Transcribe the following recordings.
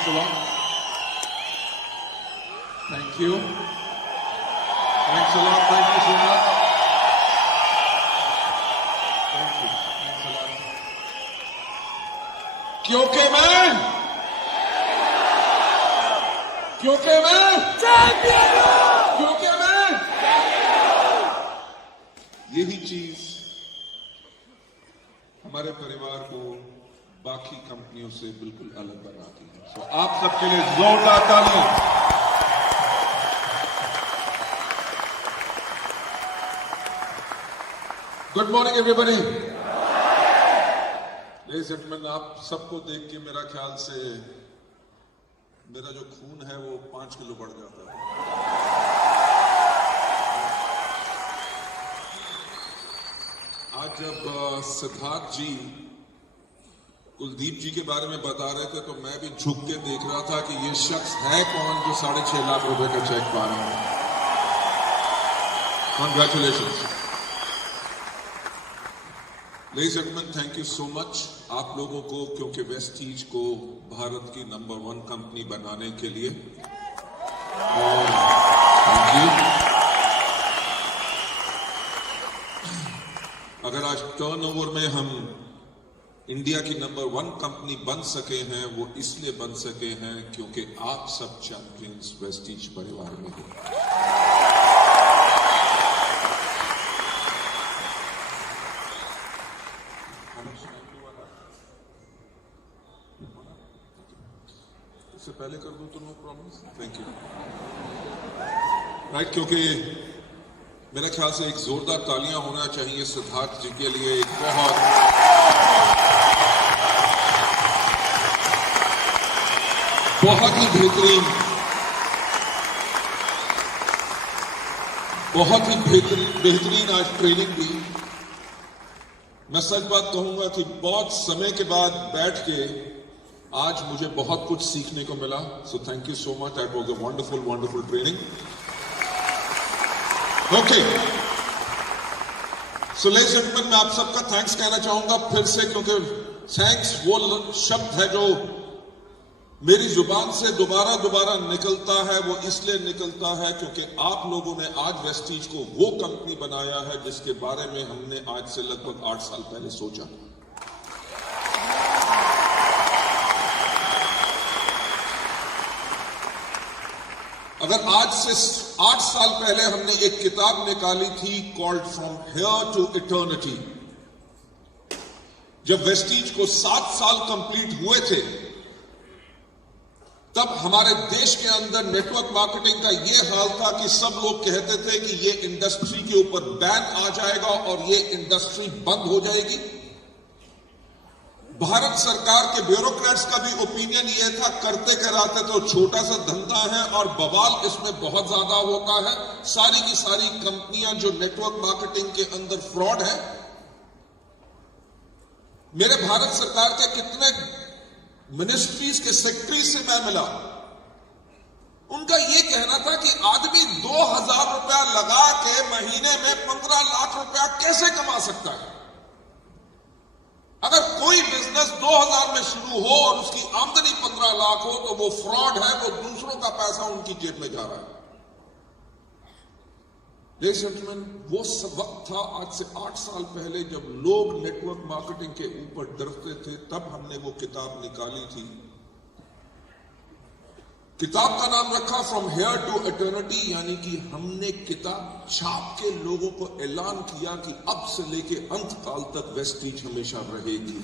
Thanks a lot. Thank you. Thanks a lot. Thank you so much. Thank you. Thanks a lot. क्योंकि मैं champion हूं, क्योंकि मैं यही चीज हमारे परिवार को बाकी कंपनियों से बिल्कुल अलग बनाती है। तो आप सबके लिए जोरदार तालियां। Good morning everybody. Ladies and gentleman, आप सबको देख के मेरा ख्याल से मेरा जो खून है वो 5 किलो बढ़ जाता है। आज जब सिद्धार्थ जी कुलदीप जी के बारे में बता रहे थे तो मैं भी झुक के देख रहा था कि ये शख्स है कौन जो 6.5 लाख रुपए का चेक पा रहा है। Congratulations ladies and gentleman, thank you so much आप लोगों को, क्योंकि वेस्टीज को भारत की नंबर 1 कंपनी बनाने के लिए, और थैंक यू। अगर आज टर्नओवर में हम इंडिया की नंबर 1 कंपनी बन सके हैं, वो इसलिए बन सके हैं क्योंकि आप सब चैंपियंस वेस्टीज परिवार में हो। इससे पहले कर दूं तो no problem. Thank you. Right, क्योंकि मेरा ख्याल से एक जोरदार तालियां होना चाहिए सिद्धार्थ जी के लिए। एक बहुत ही बेहतरीन आज ट्रेनिंग दी। मैं सच बात कहूंगा कि बहुत समय के बाद बैठ के आज मुझे बहुत कुछ सीखने को मिला। So thank you so much. That was a wonderful training. Okay, so ladies and gentleman, मैं आप सबका थैंक्स कहना चाहूंगा फिर से, क्योंकि थैंक्स वो शब्द है जो मेरी जुबान से दोबारा निकलता है। वो इसलिए निकलता है क्योंकि आप लोगों ने आज वेस्टीज को वो कंपनी बनाया है जिसके बारे में हमने आज से लगभग 8 साल पहले सोचा। अगर आज से 8 साल पहले हमने एक किताब निकाली थी called from here to eternity, जब वेस्टीज को 7 साल कंप्लीट हुए थे, तब हमारे देश के अंदर नेटवर्क मार्केटिंग का यह हाल था कि सब लोग कहते थे कि ये इंडस्ट्री के ऊपर बैन आ जाएगा और ये इंडस्ट्री बंद हो जाएगी। भारत सरकार के ब्यूरोक्रेट्स का भी ओपिनियन ये था, करते कराते तो छोटा सा धंधा है और बवाल इसमें बहुत ज्यादा होता है। सारी की सारी कंपनियां जो नेटवर्क मार्केटिंग के अंदर फ्रॉड है। मेरे भारत सरकार के कितने मिनिस्ट्रीज के सेक्रेटरी से मैं मिला, उनका यह कहना था कि आदमी 2000 रुपया लगा के महीने में 15 लाख रुपया कैसे कमा सकता है। अगर कोई बिजनेस 2000 में शुरू हो और उसकी आमदनी 15 लाख हो तो वो फ्रॉड है, वो दूसरों का पैसा उनकी जेब में जा रहा है। लेडीज एंड जेंटलमैन, वो वक्त था आज से 8 साल पहले जब लोग नेटवर्क मार्केटिंग के ऊपर डरते थे। तब हमने वो किताब निकाली थी। किताब का नाम रखा फ्रॉम हियर टू इटर्निटी, यानी कि हमने किताब छाप के लोगों को ऐलान किया कि अब से लेके अंत काल तक वेस्टीज हमेशा रहेगी।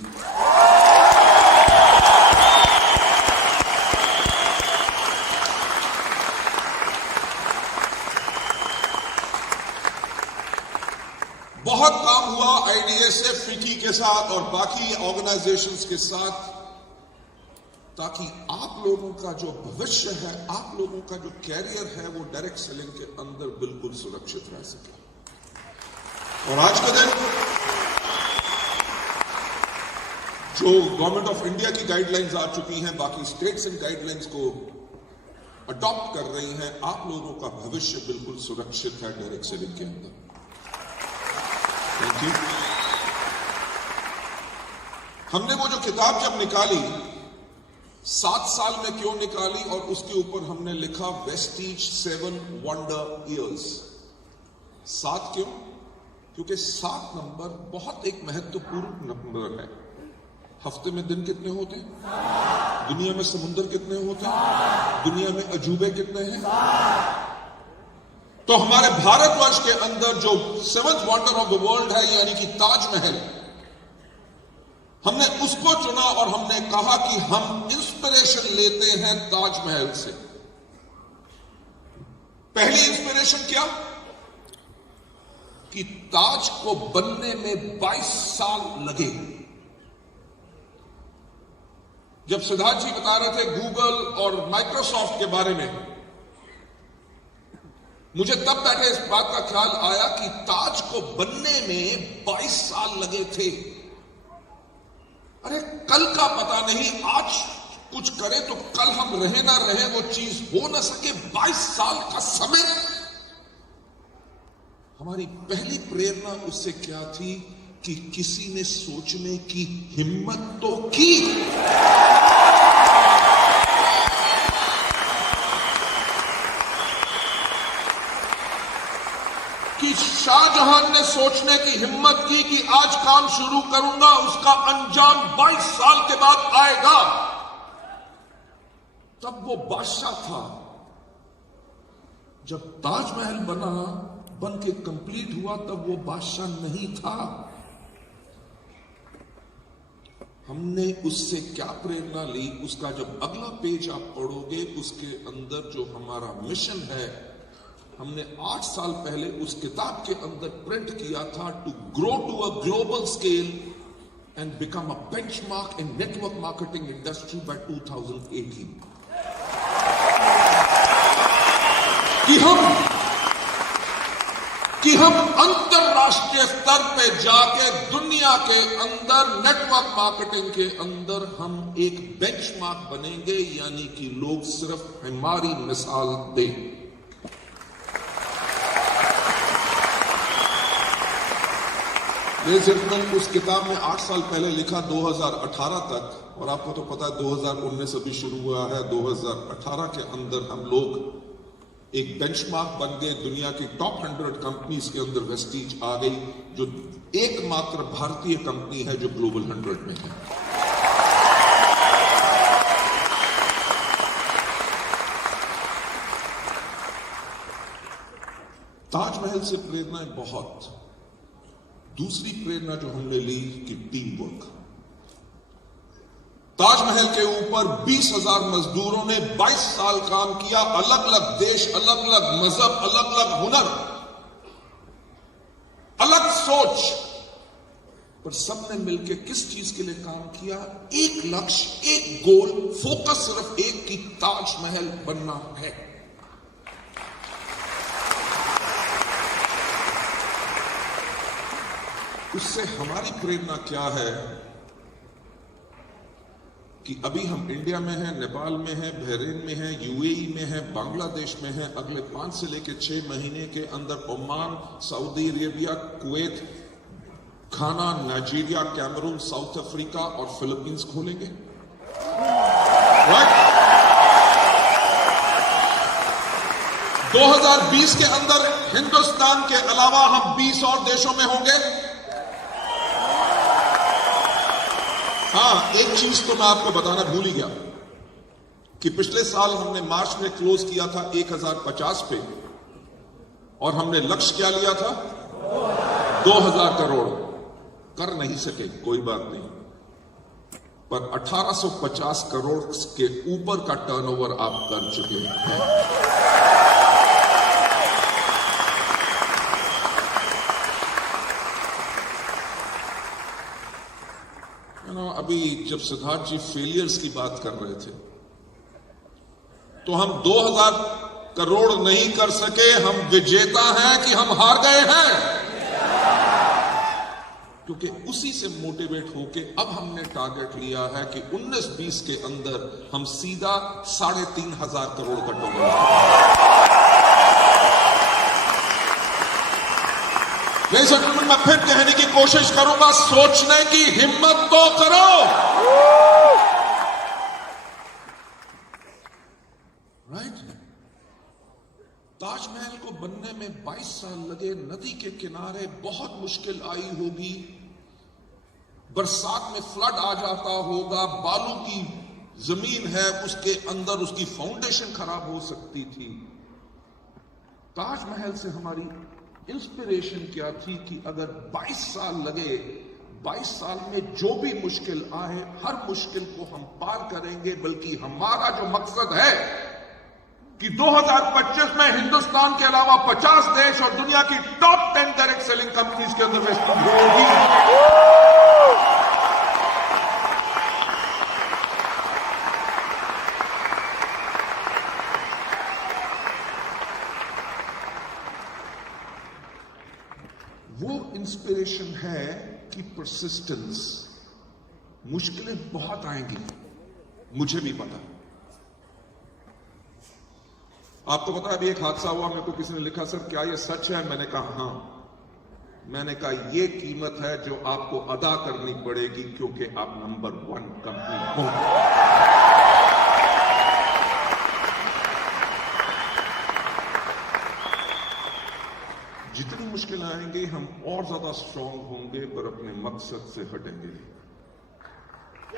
बहुत काम हुआ आईडीए से, फिकी के साथ और बाकी ऑर्गेनाइजेशंस के साथ, ताकि आप लोगों का जो भविष्य है, आप लोगों का जो कैरियर है, वो डायरेक्ट सेलिंग के अंदर बिल्कुल सुरक्षित रह सके। और आज के दिन जो गवर्नमेंट ऑफ इंडिया की गाइडलाइंस आ चुकी हैं, बाकी स्टेट्स इन गाइडलाइंस को अडॉप्ट कर रही हैं, आप लोगों का भविष्य बिल्कुल सुरक्षित है डायरेक्ट सेलिंग के अंदर। Thank you. हमने वो जो किताब जब निकाली 7 साल में क्यों निकाली और उसके ऊपर हमने लिखा वेस्टीज 7 वंडर ईयर्स। 7 क्यों? क्योंकि 7 नंबर बहुत एक महत्वपूर्ण नंबर है। हफ्ते में दिन कितने होते हैं? दुनिया में समुद्र कितने होते हैं? दुनिया में अजूबे कितने हैं? तो हमारे भारतवर्ष के अंदर जो 7th wonder of the world है, यानी कि ताजमहल, हमने उसको चुना और हमने कहा कि हम इंस्पिरेशन लेते हैं ताजमहल से। पहली इंस्पिरेशन क्या? कि ताज को बनने में 22 साल लगे। जब सिद्धार्थ जी बता रहे थे गूगल और माइक्रोसॉफ्ट के बारे में, मुझे तब बैठे इस बात का ख्याल आया कि ताज को बनने में 22 साल लगे थे। अरे कल का पता नहीं, आज कुछ करें तो कल हम रहे ना रहे, वो चीज हो ना सके। 22 साल का समय। हमारी पहली प्रेरणा उससे क्या थी कि किसी ने सोचने की हिम्मत तो की। कि शाहजहां ने सोचने की हिम्मत की कि आज काम शुरू करूंगा, उसका अंजाम 22 साल के बाद आएगा। तब वो बादशाह था। जब ताजमहल बन के कंप्लीट हुआ, तब वो बादशाह नहीं था। हमने उससे क्या प्रेरणा ली? उसका जब अगला पेज आप पढ़ोगे, उसके अंदर जो हमारा मिशन है, हमने 8 साल पहले उस किताब के अंदर प्रिंट किया था, to grow to a global scale and become a benchmark in network marketing industry by 2018। कि हम अंतरराष्ट्रीय स्तर पे जाके दुनिया के अंदर नेटवर्क मार्केटिंग के अंदर हम एक बेंचमार्क बनेंगे, यानी कि लोग सिर्फ हमारी मिसाल दें। उस किताब में 8 साल पहले लिखा 2018 तक, और आपको तो पता है 2019 अभी शुरू हुआ है। 2018 के अंदर हम लोग एक बेंचमार्क बन गए। दुनिया की टॉप 100 कंपनीज के अंदर वेस्टीज आ गई, जो एकमात्र भारतीय कंपनी है जो ग्लोबल 100 में है। ताजमहल से प्रेरणाएं बहुत। दूसरी प्रेरणा जो हमने ली कि टीम वर्क। ताजमहल के ऊपर 20,000 मजदूरों ने 22 साल काम किया। अलग अलग देश, अलग अलग मजहब, अलग अलग हुनर, अलग सोच, पर सबने मिलकर किस चीज के लिए काम किया? एक लक्ष्य, एक गोल, फोकस सिर्फ एक, कि ताजमहल बनना है। उससे हमारी प्रेरणा क्या है कि अभी हम इंडिया में हैं, नेपाल में हैं, बहरीन में हैं, यूएई में हैं, बांग्लादेश में हैं। अगले 5 से लेकर 6 महीने के अंदर ओमान, सऊदी अरेबिया, कुवैत, घाना, नाइजीरिया, कैमरून, साउथ अफ्रीका और फिलीपींस खोलेंगे। राइट? 2020 के अंदर हिंदुस्तान के अलावा हम 20 और देशों में होंगे। हाँ, एक चीज तो मैं आपको बताना भूल ही गया कि पिछले साल हमने मार्च में क्लोज किया था 1050 पे, और हमने लक्ष्य क्या लिया था? 2000 करोड़। कर नहीं सके, कोई बात नहीं, पर 1850 करोड़ के ऊपर का टर्नओवर आप कर चुके हैं। अभी जब सिद्धार्थ जी फेलियर्स की बात कर रहे थे, तो हम 2000 करोड़ नहीं कर सके, हम विजेता हैं कि हम हार गए हैं? क्योंकि उसी से मोटिवेट होके अब हमने टारगेट लिया है कि 19-20 के अंदर हम सीधा 3500 करोड़ का टर्नओवर। मैं फिर कहने की कोशिश करूंगा, सोचने की हिम्मत तो करो। में 22 साल लगे, नदी के किनारे बहुत मुश्किल आई होगी, बरसात में फ्लड आ जाता होगा, बालू की जमीन है, उसके अंदर उसकी फाउंडेशन खराब हो सकती थी। ताजमहल से हमारी इंस्पिरेशन क्या थी कि अगर 22 साल लगे, 22 साल में जो भी मुश्किल आए, हर मुश्किल को हम पार करेंगे। बल्कि हमारा जो मकसद है कि 2025 में हिंदुस्तान के अलावा 50 देश और दुनिया की टॉप 10 डायरेक्ट सेलिंग कंपनीज के अंदर वेस्टिंग होगी। वो इंस्पिरेशन है कि परसिस्टेंस, मुश्किलें बहुत आएंगी, मुझे भी पता। आपको पता है अभी एक हादसा हुआ, मेरे को किसी ने लिखा सर क्या ये सच है? मैंने कहा हां। मैंने कहा ये कीमत है जो आपको अदा करनी पड़ेगी क्योंकि आप नंबर 1 कंपनी हो। जितनी मुश्किलें आएंगी हम और ज्यादा स्ट्रांग होंगे, पर अपने मकसद से हटेंगे।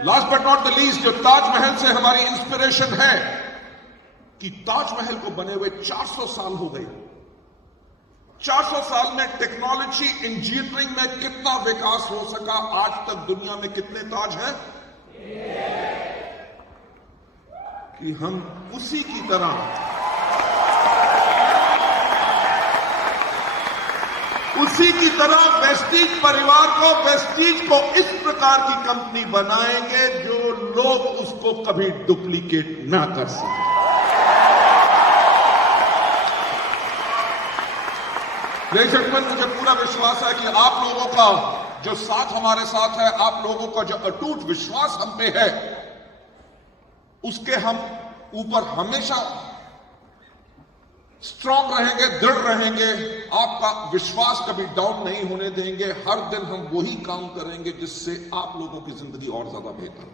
Last but not the least, जो ताजमहल से हमारी इंस्पिरेशन है कि ताजमहल को बने हुए 400 साल हो गए। 400 साल में टेक्नोलॉजी, इंजीनियरिंग में कितना विकास हो सका? आज तक दुनिया में कितने ताज हैं? कि हम उसी की तरह वेस्टीज परिवार को, वेस्टीज को इस प्रकार की कंपनी बनाएंगे जो लोग उसको कभी डुप्लीकेट ना कर सके। लेडीज एंड जेंटलमैन, मुझे पूरा विश्वास है कि आप लोगों का जो साथ हमारे साथ है, आप लोगों का जो अटूट विश्वास हम पे है, उसके हम ऊपर हमेशा स्ट्रांग रहेंगे, दृढ़ रहेंगे। आपका विश्वास कभी डाउन नहीं होने देंगे। हर दिन हम वही काम करेंगे जिससे आप लोगों की जिंदगी और ज्यादा बेहतर हो।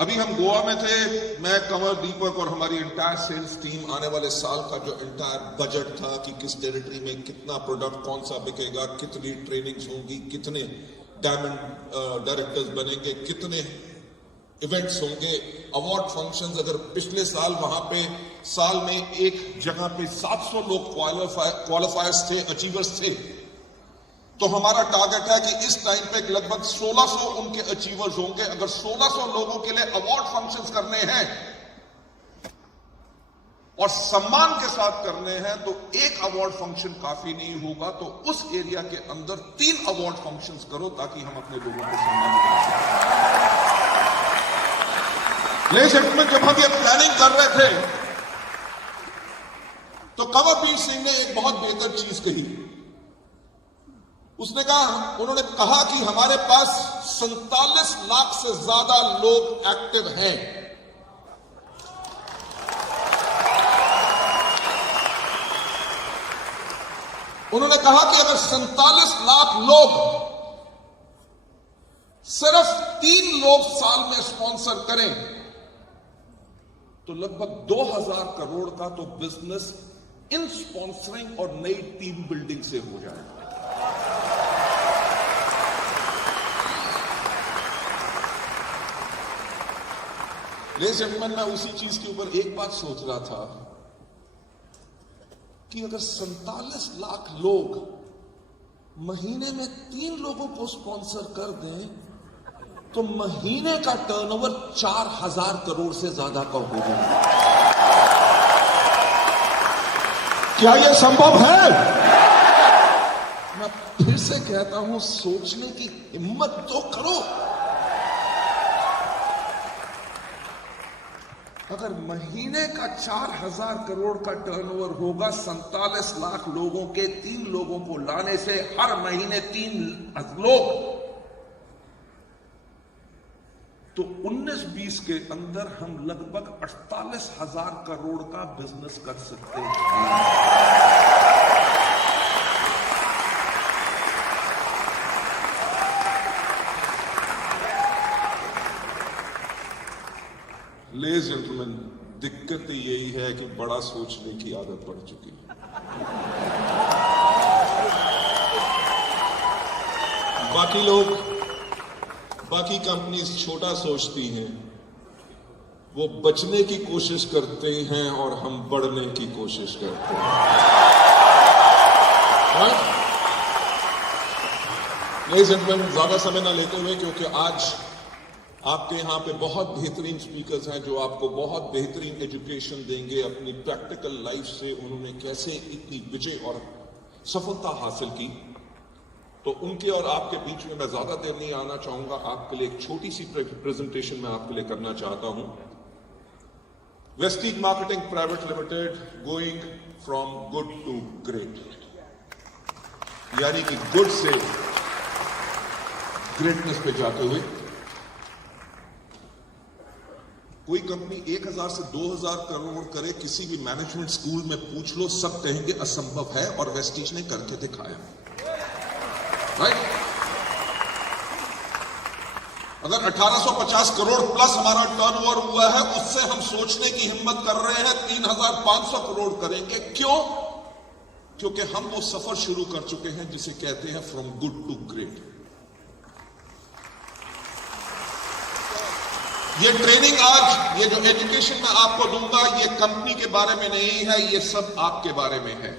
अभी हम गोवा में थे, मैं, कंवर, दीपक और हमारी एंटायर सेल्स टीम आने वाले साल का जो एंटायर बजट था कि किस टेरिटरी में कितना प्रोडक्ट कौन सा बिकेगा, कितनी ट्रेनिंग्स होंगी, कितने डायमंड डायरेक्टर्स बनेंगे, कितने इवेंट्स होंगे, अवार्ड फंक्शंस। अगर पिछले साल वहां पे साल में एक जगह पे 700 लोग क्वालिफायर्स थे, अचीवर्स थे, तो हमारा टारगेट है कि इस टाइम पे लगभग 1600 उनके अचीवर्स होंगे। अगर 1600 लोगों के लिए अवार्ड फंक्शंस करने हैं और सम्मान के साथ करने हैं तो एक अवार्ड फंक्शन काफी नहीं होगा। तो उस एरिया के अंदर 3 अवार्ड फंक्शंस करो ताकि हम अपने लोगों को सम्मान कर सकें। लेडीज एंड जेंटलमैन, जब हम ये प्लानिंग कर रहे थे तो कंवरवीर सिंह ने एक बहुत बेहतर चीज कही। उन्होंने कहा कि हमारे पास 47 लाख से ज्यादा लोग एक्टिव हैं। उन्होंने कहा कि अगर 47 लाख लोग सिर्फ 3 लोग साल में स्पॉन्सर करें तो लगभग 2000 करोड़ का तो बिजनेस इन स्पॉन्सरिंग और नई टीम बिल्डिंग से हो जाएगा। लेडीज एंड जेंटलमैन, मैं उसी चीज के ऊपर एक बात सोच रहा था कि अगर 47 लाख लोग महीने में 3 लोगों को स्पॉन्सर कर दें तो महीने का टर्नओवर 4000 करोड़ से ज्यादा का हो जाएगा। क्या यह संभव है? मैं फिर से कहता हूं, सोचने की हिम्मत तो करो। अगर महीने का 4000 करोड़ का टर्नओवर होगा, 47 लाख लोगों के 3 लोगों को लाने से हर महीने 3 लोग, तो 19-20 के अंदर हम लगभग 48,000 करोड़ का बिजनेस कर सकते हैं। लेडीज जेंटलमैन, दिक्कत यही है कि बड़ा सोचने की आदत पड़ चुकी है। बाकी लोग, बाकी कंपनीज छोटा सोचती हैं, वो बचने की कोशिश करते हैं और हम बढ़ने की कोशिश करते हैं। लेडीज एंड जेंटलमैन, ज्यादा समय ना लेते हुए, क्योंकि आज आपके यहां पे बहुत बेहतरीन स्पीकर्स हैं जो आपको बहुत बेहतरीन एजुकेशन देंगे अपनी प्रैक्टिकल लाइफ से, उन्होंने कैसे इतनी विजय और सफलता हासिल की। तो उनके और आपके बीच में मैं ज्यादा देर नहीं आना चाहूंगा। आपके लिए एक छोटी सी प्रेजेंटेशन मैं आपके लिए करना चाहता हूं। Vestige marketing private limited, going from good to great, यानी कि गुड से ग्रेटनेस पे जाते हुए। कोई कंपनी 1000 से 2000 करोड़ करे, किसी भी मैनेजमेंट स्कूल में पूछ लो, सब कहेंगे असंभव है, और वेस्टीज ने करके दिखाया। राइट? अगर 1850 करोड़ प्लस हमारा टर्नओवर हुआ है, उससे हम सोचने की हिम्मत कर रहे हैं 3500 करोड़ करेंगे। क्यों? क्योंकि हम वो सफर शुरू कर चुके हैं जिसे कहते हैं फ्रॉम गुड टू ग्रेट। ये ट्रेनिंग आज, ये जो एजुकेशन मैं आपको दूंगा, ये कंपनी के बारे में नहीं है, ये सब आपके बारे में है।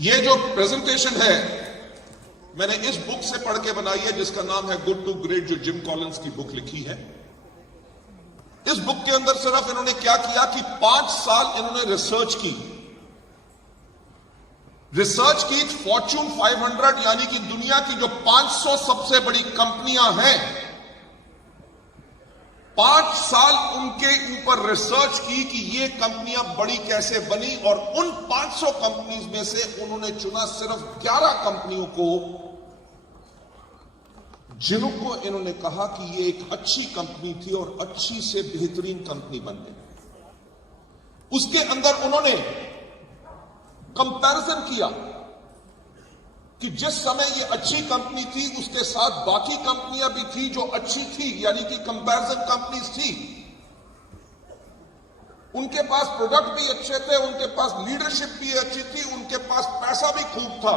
ये जो प्रेजेंटेशन है मैंने इस बुक से पढ़ के बनाई है जिसका नाम है गुड टू ग्रेट, जो जिम कॉलिंस की बुक लिखी है। इस बुक के अंदर सिर्फ इन्होंने क्या किया कि 5 साल इन्होंने रिसर्च की फॉर्च्यून 500, यानी कि दुनिया की जो 500 सबसे बड़ी कंपनियां हैं, 5 साल उनके ऊपर रिसर्च की कि ये कंपनियां बड़ी कैसे बनी, और उन 500 कंपनीज में से उन्होंने चुना सिर्फ 11 कंपनियों को, जिनको इन्होंने कहा कि ये एक अच्छी कंपनी थी और अच्छी से बेहतरीन कंपनी बन गई। उसके अंदर उन्होंने कंपैरिजन किया कि जिस समय ये अच्छी कंपनी थी उसके साथ बाकी कंपनियां भी थी जो अच्छी थी, यानी कि कंपैरिजन कंपनीज थी। उनके पास प्रोडक्ट भी अच्छे थे, उनके पास लीडरशिप भी अच्छी थी, उनके पास पैसा भी खूब था।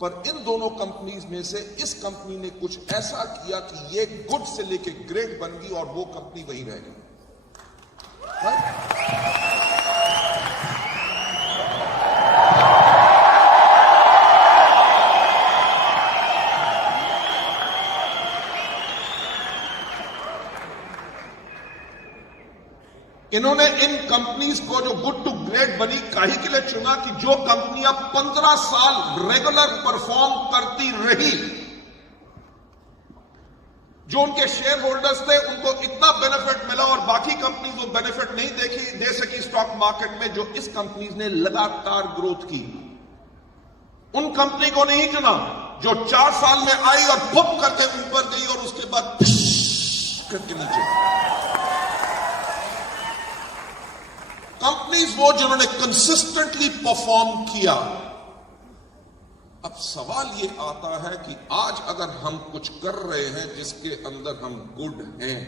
पर इन दोनों कंपनीज में से इस कंपनी ने कुछ ऐसा किया कि ये गुड से लेके ग्रेट बन गई और वो कंपनी वहीं रह गई। इन्होंने इन कंपनीज को जो गुड टू ग्रेट बनी काहे के लिए चुना कि जो कंपनियां 15 साल रेगुलर परफॉर्म करती रही, जो उनके शेयर होल्डर्स थे उनको इतना बेनिफिट मिला और बाकी कंपनीज वो बेनिफिट नहीं दे सकी स्टॉक मार्केट में, जो इस कंपनीज ने लगातार ग्रोथ की, उन कंपनी को नहीं चुना जो 4 साल में आई और फुप करके ऊपर गई और उसके बाद करके नीचे। कंपनीज वो जिन्होंने कंसिस्टेंटली परफॉर्म किया। अब सवाल ये आता है कि आज अगर हम कुछ कर रहे हैं जिसके अंदर हम गुड हैं,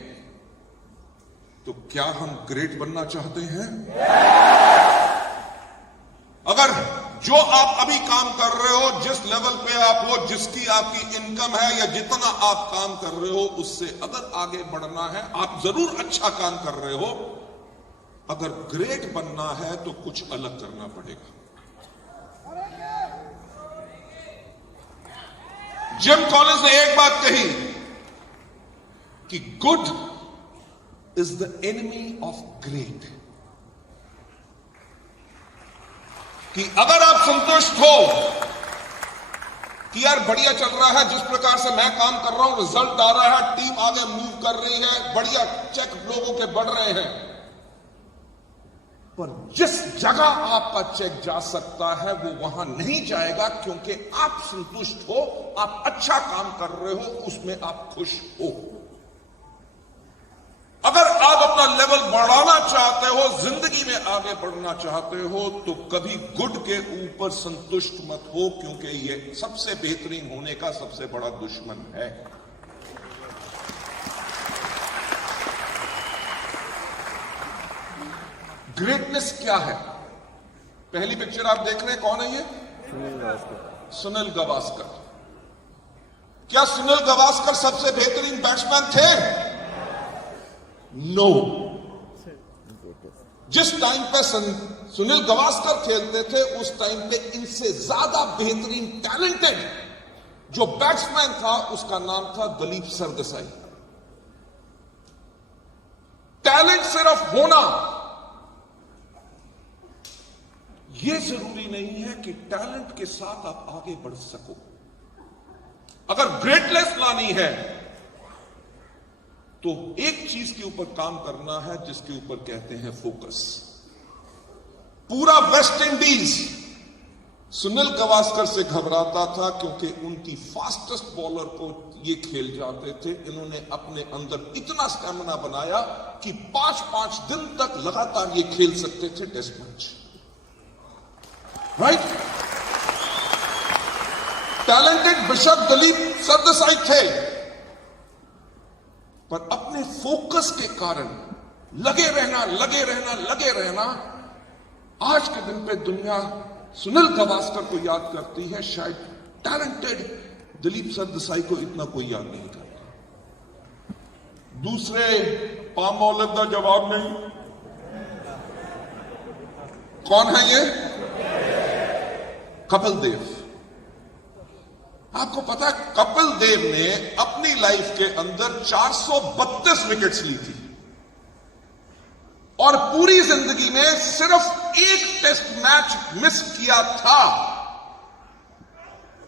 तो क्या हम ग्रेट बनना चाहते हैं? अगर जो आप अभी काम कर रहे हो, जिस लेवल पे आप हो, जिसकी आपकी इनकम है, या जितना आप काम कर रहे हो, उससे अगर आगे बढ़ना है, आप जरूर अच्छा काम कर रहे हो। अगर ग्रेट बनना है तो कुछ अलग करना पड़ेगा। जिम कॉलिंस ने एक बात कही कि good is the enemy of great, कि अगर आप संतुष्ट हो कि यार बढ़िया चल रहा है, जिस प्रकार से मैं काम कर रहा हूं रिजल्ट आ रहा है, टीम आगे मूव कर रही है, बढ़िया चेक लोगों के बढ़ रहे हैं, पर जिस जगह आपका चेक जा सकता है वो वहां नहीं जाएगा, क्योंकि आप संतुष्ट हो, आप अच्छा काम कर रहे हो, उसमें आप खुश हो। अगर आप अपना लेवल बढ़ाना चाहते हो, जिंदगी में आगे बढ़ना चाहते हो, तो कभी गुड के ऊपर संतुष्ट मत हो, क्योंकि ये सबसे बेहतरीन होने का सबसे बड़ा दुश्मन है। ग्रेटनेस क्या है? पहली पिक्चर आप देख रहे हैं, कौन है ये? सुनील गावस्कर। क्या सुनील गावस्कर सबसे बेहतरीन बैट्समैन थे? नो। जिस टाइम पे सुनील गावस्कर खेलते थे उस टाइम पे इनसे ज्यादा बेहतरीन टैलेंटेड जो बैट्समैन था उसका नाम था दलीप सरदेसाई। टैलेंट सिर्फ होना यह जरूरी नहीं है कि टैलेंट के साथ आप आगे बढ़ सको। अगर ग्रेटनेस लानी है तो एक चीज के ऊपर काम करना है जिसके ऊपर कहते हैं फोकस। पूरा वेस्ट इंडीज सुनील गावस्कर से घबराता था क्योंकि उनकी फास्टेस्ट बॉलर को ये खेल जाते थे। इन्होंने अपने अंदर इतना स्टैमिना बनाया कि 5-5 दिन तक लगातार ये खेल सकते थे टेस्ट मैच। राइट? टैलेंटेड बिशप दलीप सरदेसाई थे, पर अपने फोकस के कारण लगे रहना आज के दिन पे दुनिया सुनील गावस्कर को याद करती है, शायद टैलेंटेड दलीप सरदेसाई को इतना कोई याद नहीं करता। दूसरे पामोलिव का जवाब नहीं। कौन है ये? कपिल देव। आपको पता है कपिल देव ने अपनी लाइफ के अंदर 432 विकेट्स ली थी और पूरी जिंदगी में सिर्फ एक टेस्ट मैच मिस किया था।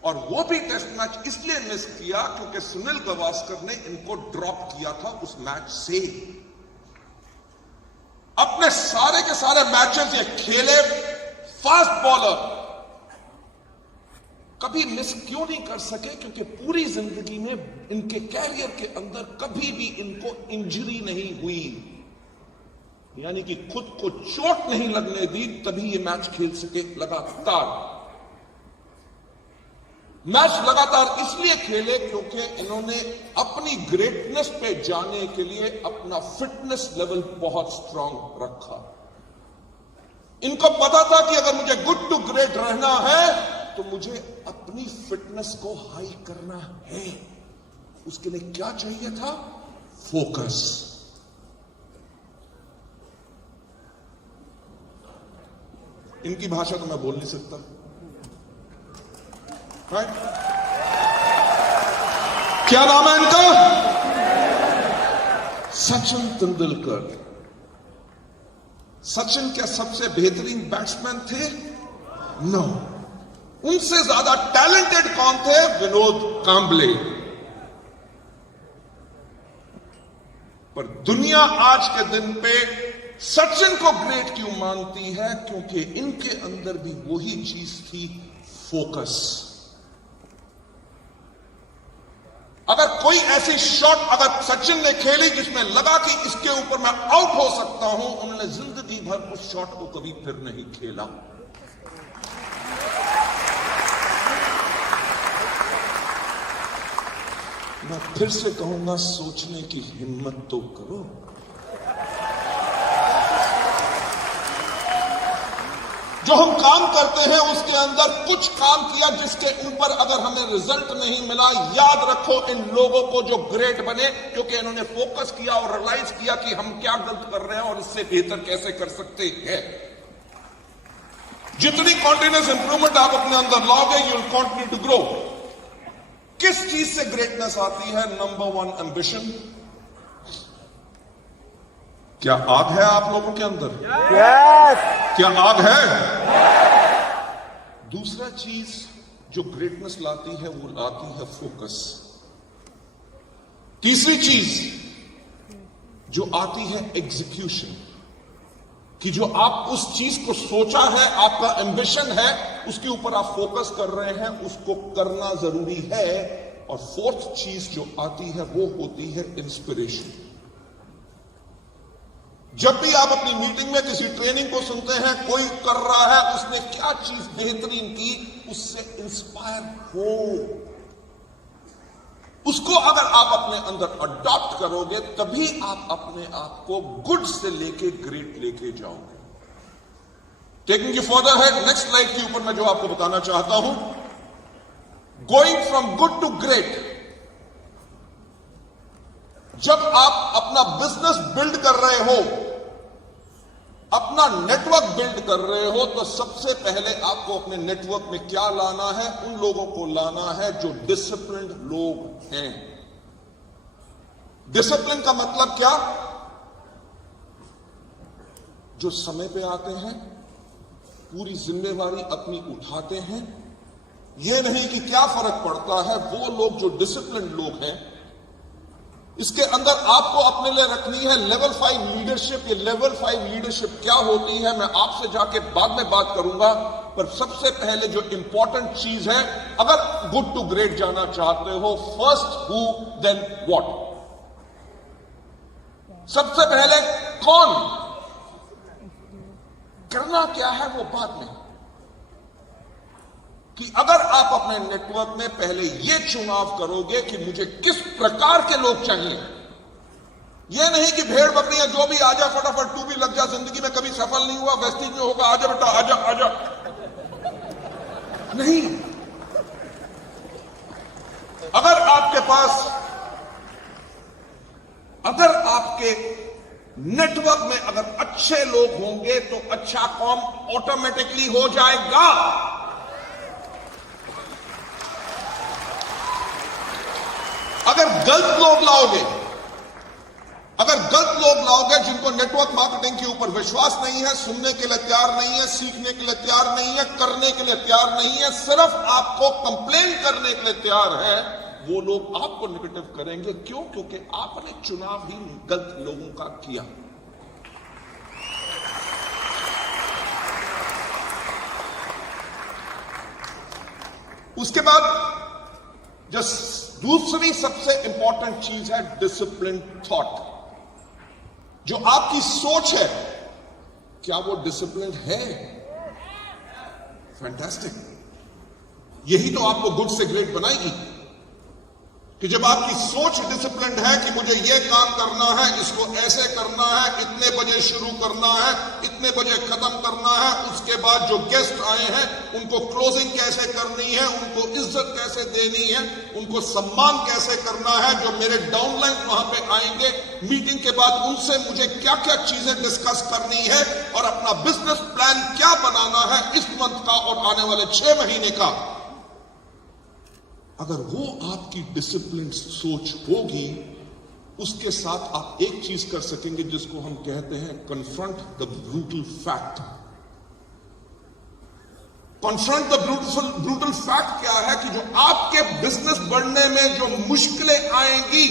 और वो भी टेस्ट मैच इसलिए मिस किया क्योंकि सुनील गावस्कर ने इनको ड्रॉप किया था उस मैच से। अपने सारे के सारे मैचेस ये खेले। फास्ट बॉलर कभी मिस क्यों नहीं कर सके? क्योंकि पूरी जिंदगी में इनके कैरियर के अंदर कभी भी इनको इंजरी नहीं हुई, यानी कि खुद को चोट नहीं लगने दी, तभी ये मैच खेल सके लगातार। मैच लगातार इसलिए खेले क्योंकि इन्होंने अपनी ग्रेटनेस पे जाने के लिए अपना फिटनेस लेवल बहुत स्ट्रांग रखा। इनको पता था कि अगर मुझे गुड टू ग्रेट रहना है तो मुझे अपनी फिटनेस को हाई करना है। उसके लिए क्या चाहिए था? फोकस। इनकी भाषा तो मैं बोल नहीं सकता, राइट? क्या नाम है इनका? सचिन तेंदुलकर। सचिन क्या सबसे बेहतरीन बैट्समैन थे? नो। उनसे ज्यादा टैलेंटेड कौन थे? विनोद कांबले। पर दुनिया आज के दिन पे सचिन को ग्रेट क्यों मानती है? क्योंकि इनके अंदर भी वही चीज थी, फोकस। अगर कोई ऐसी शॉट अगर सचिन ने खेली जिसमें लगा कि इसके ऊपर मैं आउट हो सकता हूं, उन्होंने जिंदगी भर उस शॉट को कभी फिर नहीं खेला। मैं फिर से कहूंगा, सोचने की हिम्मत तो करो। जो हम काम करते हैं उसके अंदर कुछ काम किया जिसके ऊपर अगर हमें रिजल्ट नहीं मिला, याद रखो इन लोगों को जो ग्रेट बने, क्योंकि इन्होंने फोकस किया और रियलाइज किया कि हम क्या गलत कर रहे हैं और इससे बेहतर कैसे कर सकते हैं। जितनी कॉन्टिन्यूअस इंप्रूवमेंट आप अपने अंदर लाओगे, you will continue to grow. किस चीज से ग्रेटनेस आती है? Number 1, ambition. क्या आग है आप लोगों के अंदर? Yes! क्या आग है? दूसरा चीज जो ग्रेटनेस लाती है वो लाती है फोकस। तीसरी चीज जो आती है एग्जीक्यूशन, कि जो आप उस चीज को सोचा है, आपका एम्बिशन है, उसके ऊपर आप फोकस कर रहे हैं, उसको करना जरूरी है। और फोर्थ चीज जो आती है वो होती है इंस्पिरेशन। जब भी आप अपनी मीटिंग में किसी ट्रेनिंग को सुनते हैं, कोई कर रहा है, उसने क्या चीज बेहतरीन की, उससे इंस्पायर हो। उसको अगर आप अपने अंदर अडॉप्ट करोगे, तभी आप अपने आप को गुड से लेके ग्रेट लेके जाओगे। टेकिंग यू फर्दर है, नेक्स्ट स्लाइड के ऊपर मैं जो आपको बताना चाहता हूं, going from good to great. जब आप अपना बिजनेस बिल्ड कर रहे हो, अपना नेटवर्क बिल्ड कर रहे हो, तो सबसे पहले आपको अपने नेटवर्क में क्या लाना है? उन लोगों को लाना है जो डिसिप्लिन्ड लोग हैं। डिसिप्लिन का मतलब क्या? जो समय पे आते हैं, पूरी जिम्मेवारी अपनी उठाते हैं। यह नहीं कि क्या फर्क पड़ता है, वो लोग जो डिसिप्लिन लोग हैं, इसके अंदर आपको अपने लिए रखनी है लेवल 5 लीडरशिप। ये लेवल 5 लीडरशिप क्या होती है मैं आपसे जाके बाद में बात करूंगा, पर सबसे पहले जो इंपॉर्टेंट चीज है, अगर गुड टू ग्रेट जाना चाहते हो, फर्स्ट हु देन व्हाट। सबसे पहले कौन, करना क्या है वो बाद में। कि अगर आप अपने नेटवर्क में पहले यह चुनाव करोगे कि मुझे किस प्रकार के लोग चाहिए, यह नहीं कि भेड़ बकरियां जो भी आ जा फटाफट तू भी लग जा, जिंदगी में कभी सफल नहीं हुआ, वेस्टीज में होगा, आजा बेटा आजा आजा, नहीं। अगर आपके पास, अगर आपके नेटवर्क में अगर अच्छे लोग होंगे तो अच्छा काम ऑटोमेटिकली हो जाएगा। अगर गलत लोग लाओगे, अगर गलत लोग लाओगे जिनको नेटवर्क मार्केटिंग के ऊपर विश्वास नहीं है, सुनने के लिए तैयार नहीं है, सीखने के लिए तैयार नहीं है, करने के लिए तैयार नहीं है, सिर्फ आपको कंप्लेन करने के लिए तैयार है, वो लोग आपको नेगेटिव करेंगे। क्यों? क्योंकि आपने चुनाव ही गलत लोगों का किया। उसके बाद जो दूसरी सबसे इंपॉर्टेंट चीज है डिसिप्लिन थॉट। जो आपकी सोच है, क्या वो डिसिप्लिन है? फैंटास्टिक। यही तो आपको गुड से ग्रेट बनाएगी। कि जब आपकी सोच डिसिप्लिन है कि मुझे यह काम करना है, इसको ऐसे करना है, इतने बजे शुरू करना है, इतने बजे खत्म करना है, उसके बाद जो गेस्ट आए हैं उनको क्लोजिंग कैसे करनी है, उनको इज्जत कैसे देनी है, उनको सम्मान कैसे करना है, जो मेरे डाउनलाइन वहां पे आएंगे, मीटिंग के बाद उनसे मुझे क्या क्या चीजें डिस्कस करनी है, और अपना बिजनेस प्लान क्या बनाना है इस मंथ का और आने वाले 6 महीने का। अगर वो आपकी डिसिप्लिन सोच होगी, उसके साथ आप एक चीज कर सकेंगे जिसको हम कहते हैं confront the brutal fact. Confront the brutal fact क्या है? कि जो आपके बिजनेस बढ़ने में जो मुश्किलें आएंगी,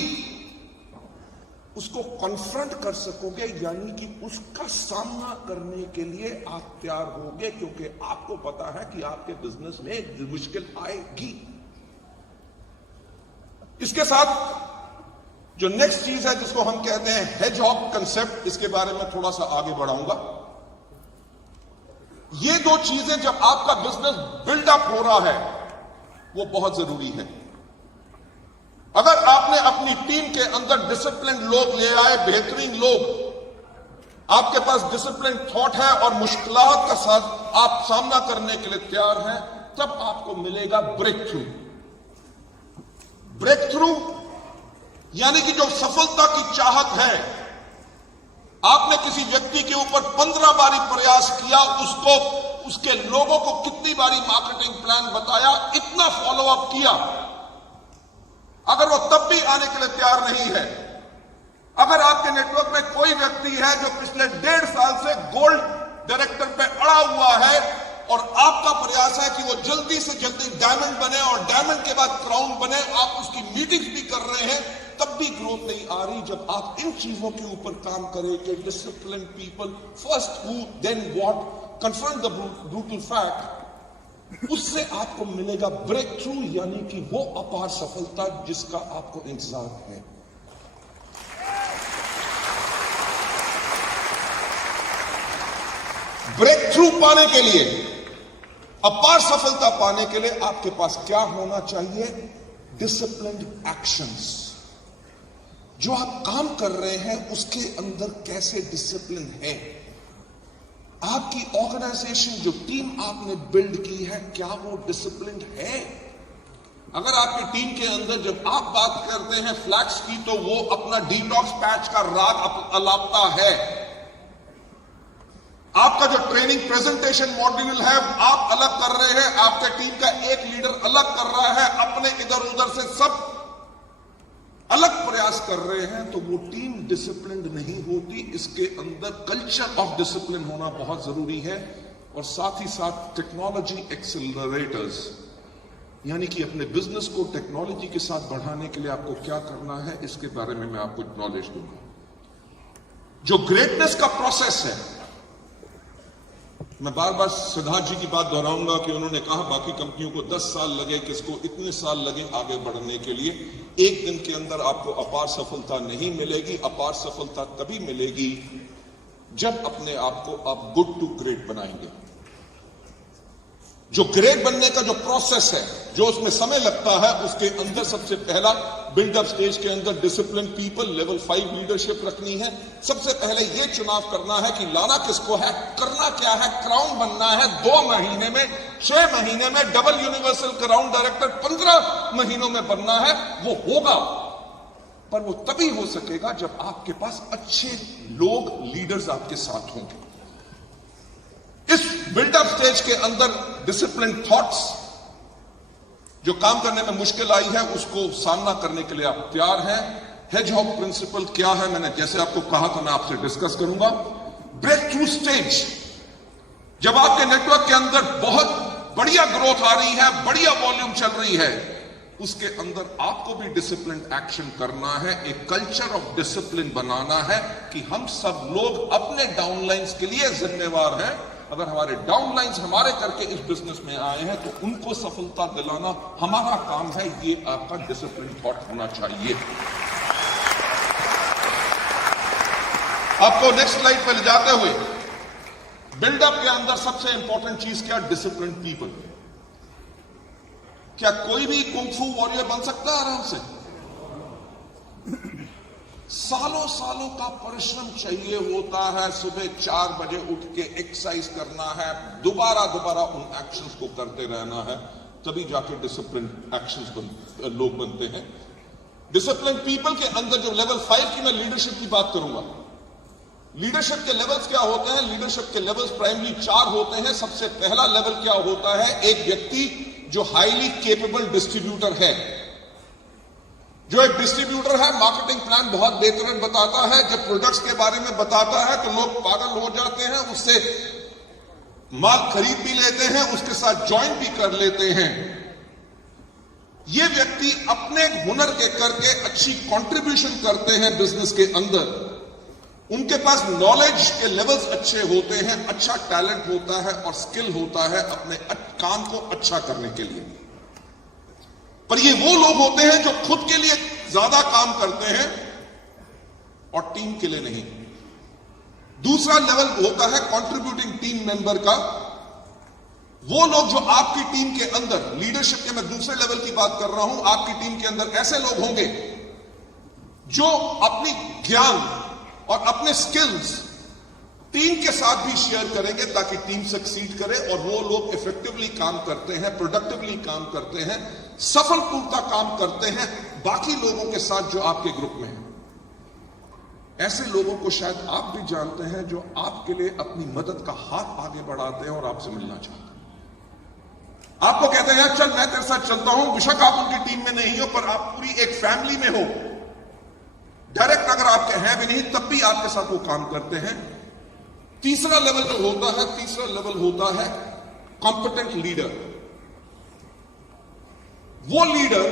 उसको कन्फ्रंट कर सकोगे, यानी कि उसका सामना करने के लिए आप तैयार होगे, क्योंकि आपको पता है कि आपके बिजनेस में मुश्किल आएगी। इसके साथ जो नेक्स्ट चीज है जिसको हम कहते हैं हेजहॉग कंसेप्ट, इसके बारे में थोड़ा सा आगे बढ़ाऊंगा। ये दो चीजें जब आपका बिजनेस बिल्डअप हो रहा है, वो बहुत जरूरी है। अगर आपने अपनी टीम के अंदर डिसिप्लिन लोग ले आए, बेहतरीन लोग, आपके पास डिसिप्लिन थॉट है और मुश्किलात का साथ आप सामना करने के लिए तैयार हैं, तब आपको मिलेगा ब्रेक थ्रू। ब्रेक थ्रू यानी कि जो सफलता की चाहत है, आपने किसी व्यक्ति के ऊपर 15 बारी प्रयास किया, उसको, उसके लोगों को कितनी बारी मार्केटिंग प्लान बताया, इतना फॉलो अप किया, अगर वो तब भी आने के लिए तैयार नहीं है, अगर आपके नेटवर्क में कोई व्यक्ति है जो पिछले 1.5 साल से गोल्ड डायरेक्टर पे अड़ा हुआ है और आपका प्रयास है कि वो जल्दी से जल्दी डायमंड बने और डायमंड के बाद क्राउन बने, आप उसकी मीटिंग्स भी कर रहे हैं, तब भी ग्रोथ नहीं आ रही। जब आप इन चीजों के ऊपर काम करेंगे, discipline people, first who then what, confront the brutal fact, उससे आपको मिलेगा ब्रेक थ्रू, यानी कि वो अपार सफलता जिसका आपको इंतजार है। ब्रेक थ्रू पाने के लिए, अपार सफलता पाने के लिए आपके पास क्या होना चाहिए? Disciplined actions. जो आप काम कर रहे हैं उसके अंदर कैसे डिसिप्लिन है। आपकी ऑर्गेनाइजेशन, जो टीम आपने बिल्ड की है, क्या वो डिसिप्लिन्ड है? अगर आपकी टीम के अंदर जब आप बात करते हैं फ्लैक्स की, तो वो अपना डिटॉक्स पैच का राग अलापता है। आपका जो ट्रेनिंग प्रेजेंटेशन मॉड्यूल है आप अलग कर रहे हैं, आपके टीम का एक लीडर अलग कर रहा है, अपने इधर उधर से सब अलग प्रयास कर रहे हैं, तो वो टीम डिसिप्लिन्ड नहीं होती। इसके अंदर कल्चर ऑफ डिसिप्लिन होना बहुत जरूरी है। और साथ ही साथ टेक्नोलॉजी एक्सेलरेटर्स, यानी कि अपने बिजनेस को टेक्नोलॉजी के साथ बढ़ाने के लिए आपको क्या करना है, इसके बारे में मैं आपको नॉलेज दूंगा। जो ग्रेटनेस का प्रोसेस है, मैं बार बार सिद्धार्थ जी की बात दोहराऊंगा कि उन्होंने कहा बाकी कंपनियों को 10 साल लगे, किसको इतने साल लगे आगे बढ़ने के लिए। एक दिन के अंदर आपको अपार सफलता नहीं मिलेगी। अपार सफलता तभी मिलेगी जब अपने आप को आप गुड टू ग्रेट बनाएंगे। जो ग्रेट बनने का जो प्रोसेस है, जो उसमें समय लगता है, उसके अंदर सबसे पहला बिल्डअप स्टेज के अंदर डिसिप्लिन पीपल लेवल 5 लीडरशिप रखनी है। सबसे पहले यह चुनाव करना है कि लाना किसको है, करना क्या है। क्राउन बनना है 2 महीने में, 6 महीने में डबल यूनिवर्सल क्राउन डायरेक्टर 15 महीनों में बनना है। वो होगा, पर वो तभी हो सकेगा जब आपके पास अच्छे लोग, लीडर्स आपके साथ होंगे। इस बिल्डअप स्टेज के अंदर डिसिप्लिन थॉट्स, जो काम करने में मुश्किल आई है, उसको सामना करने के लिए आप तैयार हैं। हेजहॉग प्रिंसिपल क्या है, मैंने जैसे आपको कहा था, मैं आपसे डिस्कस करूंगा। ब्रेक थ्रू स्टेज, जब आपके नेटवर्क के अंदर बहुत बढ़िया ग्रोथ आ रही है, बढ़िया वॉल्यूम चल रही है, उसके अंदर आपको भी डिसिप्लिन एक्शन करना है। एक कल्चर ऑफ डिसिप्लिन बनाना है कि हम सब लोग अपने डाउनलाइंस के लिए जिम्मेवार हैं। अगर हमारे डाउनलाइंस हमारे करके इस बिजनेस में आए हैं, तो उनको सफलता दिलाना हमारा काम है। ये आपका डिसिप्लिन थॉट होना चाहिए। आपको नेक्स्ट स्लाइड पे ले जाते हुए, बिल्डअप के अंदर सबसे इंपॉर्टेंट चीज क्या, डिसिप्लिन पीपल। क्या कोई भी कुंग-फू वॉरियर बन सकता है आराम से? सालों सालों का परिश्रम चाहिए होता है। सुबह 4 बजे उठ के एक्सरसाइज करना है, दोबारा उन एक्शंस को करते रहना है, तभी जाके डिसिप्लिन एक्शंस लोग बनते हैं। डिसिप्लिन पीपल के अंदर जो लेवल 5 की मैं लीडरशिप की बात करूंगा। लीडरशिप के लेवल्स क्या होते हैं? लीडरशिप के लेवल्स प्राइमरी 4 होते हैं। सबसे पहला लेवल क्या होता है? एक व्यक्ति जो हाईली केपेबल डिस्ट्रीब्यूटर है। जो एक डिस्ट्रीब्यूटर है, मार्केटिंग प्लान बहुत बेहतरीन बताता है, जब प्रोडक्ट्स के बारे में बताता है तो लोग पागल हो जाते हैं, उससे माल खरीद भी लेते हैं, उसके साथ ज्वाइन भी कर लेते हैं। ये व्यक्ति अपने हुनर के करके अच्छी कंट्रीब्यूशन करते हैं बिजनेस के अंदर। उनके पास नॉलेज के लेवल्स अच्छे होते हैं, अच्छा टैलेंट होता है और स्किल होता है अपने काम को अच्छा करने के लिए। पर ये वो लोग होते हैं जो खुद के लिए ज्यादा काम करते हैं और टीम के लिए नहीं। दूसरा लेवल होता है कंट्रीब्यूटिंग टीम मेंबर का। वो लोग जो आपकी टीम के अंदर, लीडरशिप के मैं दूसरे लेवल की बात कर रहा हूं, आपकी टीम के अंदर ऐसे लोग होंगे जो अपनी ज्ञान और अपने स्किल्स टीम के साथ भी शेयर करेंगे ताकि टीम सक्सीड करे। और वो लोग इफेक्टिवली काम करते हैं, प्रोडक्टिवली काम करते हैं, सफलपूर्वक काम करते हैं बाकी लोगों के साथ जो आपके ग्रुप में है। ऐसे लोगों को शायद आप भी जानते हैं जो आपके लिए अपनी मदद का हाथ आगे बढ़ाते हैं और आपसे मिलना चाहते हैं। आपको कहते हैं चल मैं तेरे साथ चलता हूं, बेशक आप उनकी टीम में नहीं हो, पर आप पूरी एक फैमिली में हो। डायरेक्ट अगर आपके हैं भी नहीं, तब भी आपके साथ वो काम करते हैं। तीसरा लेवल जो होता है, तीसरा लेवल होता है कॉम्पिटेंट लीडर। वो लीडर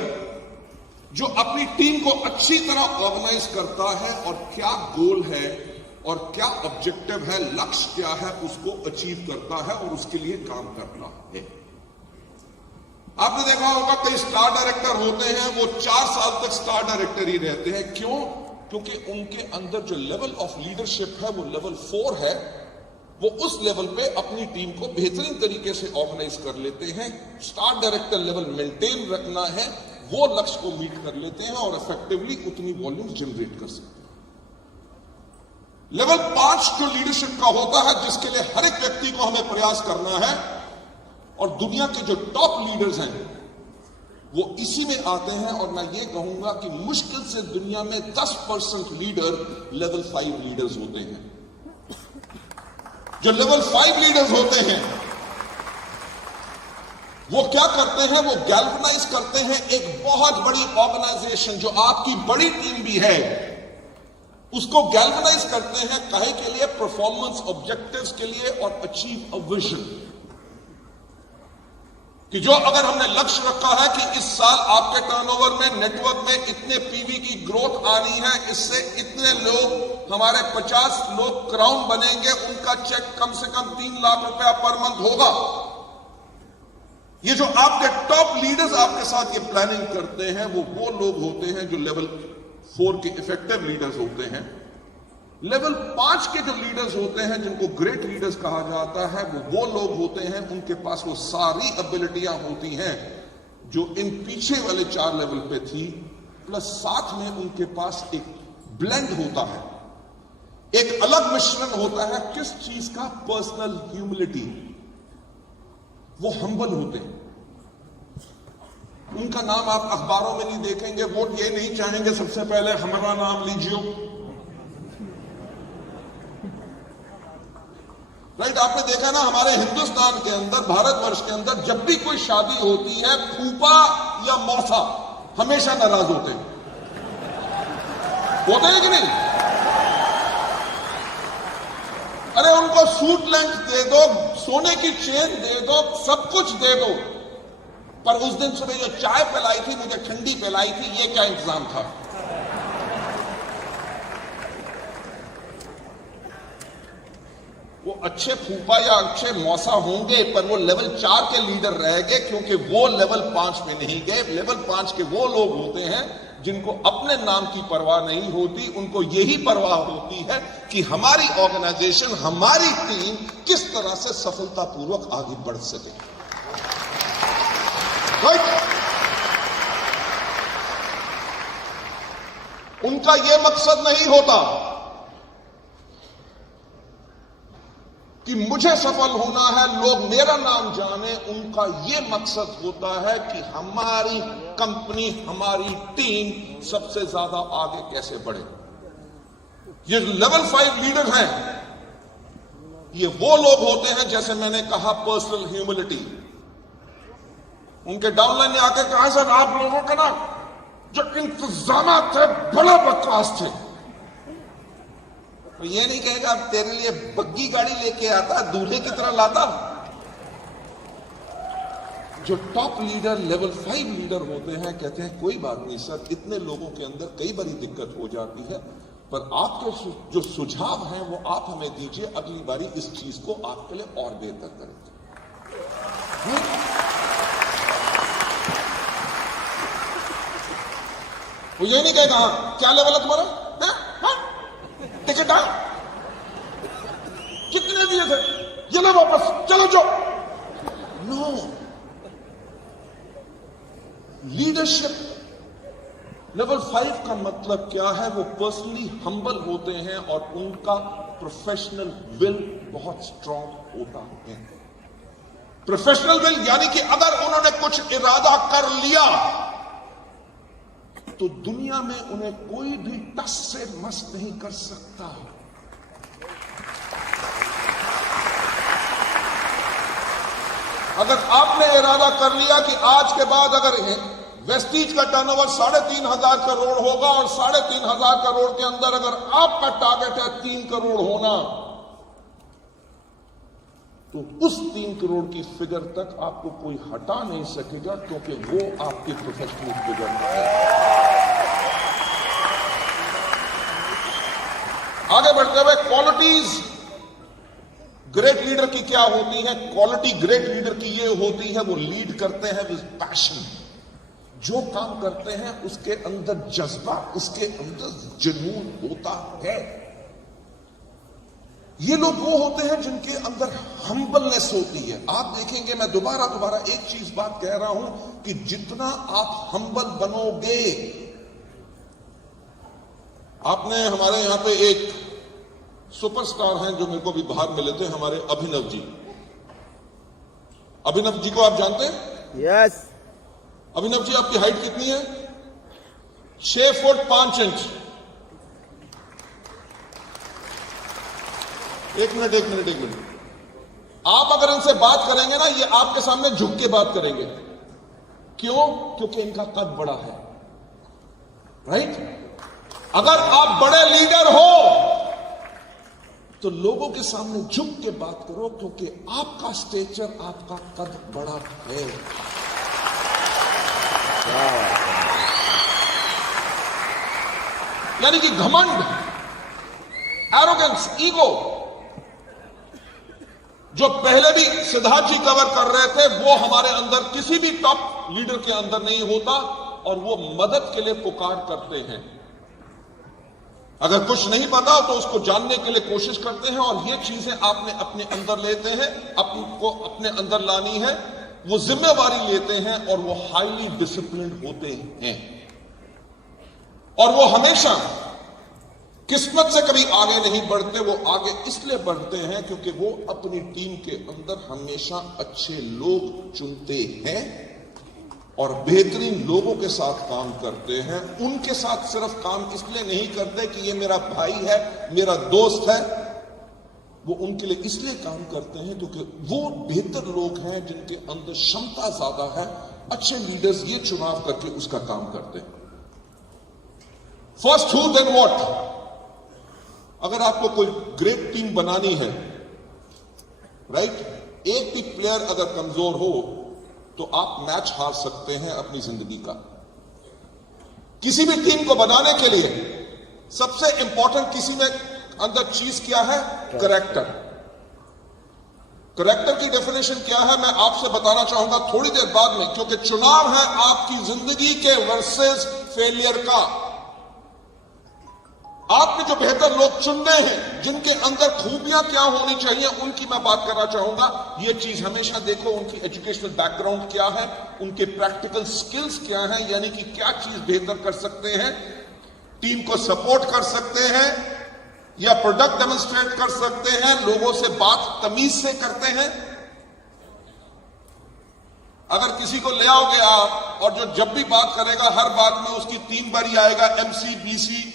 जो अपनी टीम को अच्छी तरह ऑर्गेनाइज करता है और क्या गोल है और क्या ऑब्जेक्टिव है, लक्ष्य क्या है, उसको अचीव करता है और उसके लिए काम करता है। आपने देखा होगा कई स्टार डायरेक्टर होते हैं, वो 4 साल तक स्टार डायरेक्टर ही रहते हैं। क्यों? क्योंकि उनके अंदर जो लेवल ऑफ लीडरशिप है वो लेवल 4 है। वो उस लेवल पे अपनी टीम को बेहतरीन तरीके से ऑर्गेनाइज कर लेते हैं। स्टार डायरेक्टर लेवल मेंटेन रखना है, वो लक्ष्य को मीट कर लेते हैं और इफेक्टिवली उतनी वॉल्यूम जनरेट कर सकते हैं। लेवल 5 जो लीडरशिप का होता है, जिसके लिए हर एक व्यक्ति को हमें प्रयास करना है, और दुनिया के जो टॉप लीडर्स हैं वो इसी में आते हैं। और मैं ये कहूंगा कि मुश्किल से दुनिया में 10% लीडर लेवल 5 लीडर्स होते हैं। जो लेवल 5 लीडर्स होते हैं वो क्या करते हैं, वो गैल्वनाइज करते हैं एक बहुत बड़ी ऑर्गेनाइजेशन, जो आपकी बड़ी टीम भी है, उसको गैल्वनाइज करते हैं काहे के लिए, परफॉर्मेंस ऑब्जेक्टिव्स के लिए और अचीव अ विजन। कि जो अगर हमने लक्ष्य रखा है कि इस साल आपके टर्नओवर में, नेटवर्क में इतने पीवी की ग्रोथ आनी है, इससे इतने लोग, हमारे 50 लोग क्राउन बनेंगे, उनका चेक कम से कम 3 लाख रुपया पर मंथ होगा। ये जो आपके टॉप लीडर्स आपके साथ ये प्लानिंग करते हैं, वो लोग होते हैं जो लेवल 4 के इफेक्टिव लीडर्स होते हैं। लेवल 5 के जो लीडर्स होते हैं, जिनको ग्रेट लीडर्स कहा जाता है, वो लोग होते हैं, उनके पास वो सारी एबिलिटियां होती हैं जो इन पीछे वाले 4 लेवल पे थी, प्लस साथ में उनके पास एक ब्लेंड होता है, एक अलग मिश्रण होता है। किस चीज का? Personal humility. वो हम्बल होते हैं। उनका नाम आप अखबारों में नहीं देखेंगे, वोट ये नहीं चाहेंगे सबसे पहले हमारा नाम लीजिए, राइट। आपने देखा ना, हमारे हिंदुस्तान के अंदर, भारतवर्ष के अंदर जब भी कोई शादी होती है, फूफा या मौसा हमेशा नाराज होते हैं कि नहीं? अरे उनको सूट लेंथ दे दो, सोने की चेन दे दो, सब कुछ दे दो, पर उस दिन सुबह जो चाय पिलाई थी, मुझे ठंडी पिलाई थी, ये क्या इंतजाम था? वो अच्छे फूफा या अच्छे मौसा होंगे, पर वो लेवल 4 के लीडर रह गए, क्योंकि वो लेवल 5 में नहीं गए। लेवल 5 के वो लोग होते हैं जिनको अपने नाम की परवाह नहीं होती, उनको यही परवाह होती है कि हमारी ऑर्गेनाइजेशन, हमारी टीम किस तरह से सफलतापूर्वक आगे बढ़ सके, राइट। उनका यह मकसद नहीं होता कि मुझे सफल होना है, लोग मेरा नाम जाने। उनका यह मकसद होता है कि हमारी कंपनी, हमारी टीम सबसे ज्यादा आगे कैसे बढ़े। ये लेवल 5 लीडर हैं, ये वो लोग होते हैं, जैसे मैंने कहा, पर्सनल ह्यूमिलिटी। उनके डाउनलाइन ने आकर कहा, सर आप लोगों का ना जो इंतजाम थे बड़ा बकवास थे। तो ये नहीं कहेगा अब तेरे लिए बग्गी गाड़ी लेके आता, दूल्हे की तरह लाता। जो टॉप लीडर, लेवल 5 लीडर होते हैं, कहते हैं कोई बात नहीं सर, इतने लोगों के अंदर कई बारी दिक्कत हो जाती है, पर आपके जो सुझाव हैं वो आप हमें दीजिए, अगली बारी इस चीज को आपके लिए और बेहतर करेंगे। वो ये नहीं कहेगा क्या लेवल है तुम्हारा, टिकट आ कितने दिए थे, ये लो वापस, चलो जो। नो, लीडरशिप लेवल 5 का मतलब क्या है? वो पर्सनली हम्बल होते हैं और उनका प्रोफेशनल विल बहुत स्ट्रांग होता है। प्रोफेशनल विल यानी कि अगर उन्होंने कुछ इरादा कर लिया तो दुनिया में उन्हें कोई भी टस से मस नहीं कर सकता। अगर आपने इरादा कर लिया कि आज के बाद अगर वेस्टीज का टर्नओवर 3,500 करोड़ होगा और 3,500 करोड़ के अंदर अगर आपका टारगेट है 3 करोड़ होना, तो उस 3 करोड़ की फिगर तक आपको कोई हटा नहीं सकेगा, क्योंकि वो आपकी प्रोफेशनल फिगर है। आगे बढ़ते हुए, क्वालिटीज ग्रेट लीडर की क्या होती है? क्वालिटी ग्रेट लीडर की ये होती है, वो लीड करते हैं विद पैशन। जो काम करते हैं उसके अंदर जज्बा, उसके अंदर जुनून होता है। ये लोग वो होते हैं जिनके अंदर हम्बलनेस होती है। आप देखेंगे, मैं दोबारा एक चीज बात कह रहा हूं कि जितना आप हम्बल बनोगे, आपने हमारे यहां पे एक सुपरस्टार हैं जो मेरे को भी बाहर मिले थे, हमारे अभिनव जी। अभिनव जी को आप जानते हैं? यस। अभिनव जी, आपकी हाइट कितनी है? 6 फुट 5 इंच। एक मिनट। आप अगर इनसे बात करेंगे ना, ये आपके सामने झुक के बात करेंगे। क्यों? क्योंकि इनका कद बड़ा है, राइट? अगर आप बड़े लीडर हो तो लोगों के सामने झुक के बात करो, क्योंकि आपका स्टेचर, आपका कद बड़ा है। यानी कि घमंड, एरोगेंस, ईगो, जो पहले भी सिद्धार्थ जी कवर कर रहे थे, वो हमारे अंदर किसी भी टॉप लीडर के अंदर नहीं होता, और वो मदद के लिए पुकार करते हैं। अगर कुछ नहीं पता तो उसको जानने के लिए कोशिश करते हैं, और ये चीजें आपने अपने अंदर लेते हैं, आपको अपने अंदर लानी है, वो जिम्मेवारी लेते हैं, और वो हाईली डिसिप्लिन्ड होते हैं। और वो हमेशा किस्मत से कभी आगे नहीं बढ़ते, वो आगे इसलिए बढ़ते हैं क्योंकि वो अपनी टीम के अंदर हमेशा अच्छे लोग चुनते हैं और बेहतरीन लोगों के साथ काम करते हैं। उनके साथ सिर्फ काम इसलिए नहीं करते कि ये मेरा भाई है, मेरा दोस्त है, वो उनके लिए इसलिए काम करते हैं क्योंकि वो बेहतर लोग हैं जिनके अंदर क्षमता ज्यादा है। अच्छे लीडर्स ये चुनाव करके उसका काम करते हैं। First who then what. अगर आपको कोई ग्रेट टीम बनानी है, राइट, एक भी प्लेयर अगर कमजोर हो तो आप मैच हार सकते हैं अपनी जिंदगी का। किसी भी टीम को बनाने के लिए सबसे इंपॉर्टेंट किसी में अंदर चीज क्या है? करेक्टर। करेक्टर की डेफिनेशन क्या है मैं आपसे बताना चाहूंगा थोड़ी देर बाद में, क्योंकि चुनाव है आपकी जिंदगी के वर्सेस फेलियर का। आपने जो बेहतर लोग चुनने हैं, जिनके अंदर खूबियां क्या होनी चाहिए, उनकी मैं बात करना चाहूंगा। ये चीज हमेशा देखो, उनकी एजुकेशनल बैकग्राउंड क्या है, उनके प्रैक्टिकल स्किल्स क्या है, यानी कि क्या चीज बेहतर कर सकते हैं, टीम को सपोर्ट कर सकते हैं या प्रोडक्ट डेमोन्स्ट्रेट कर सकते हैं, लोगों से बात तमीज से करते हैं। अगर किसी को ले आओगे आप और जो जब भी बात करेगा हर बात में उसकी 3 बारी आएगा MC BC,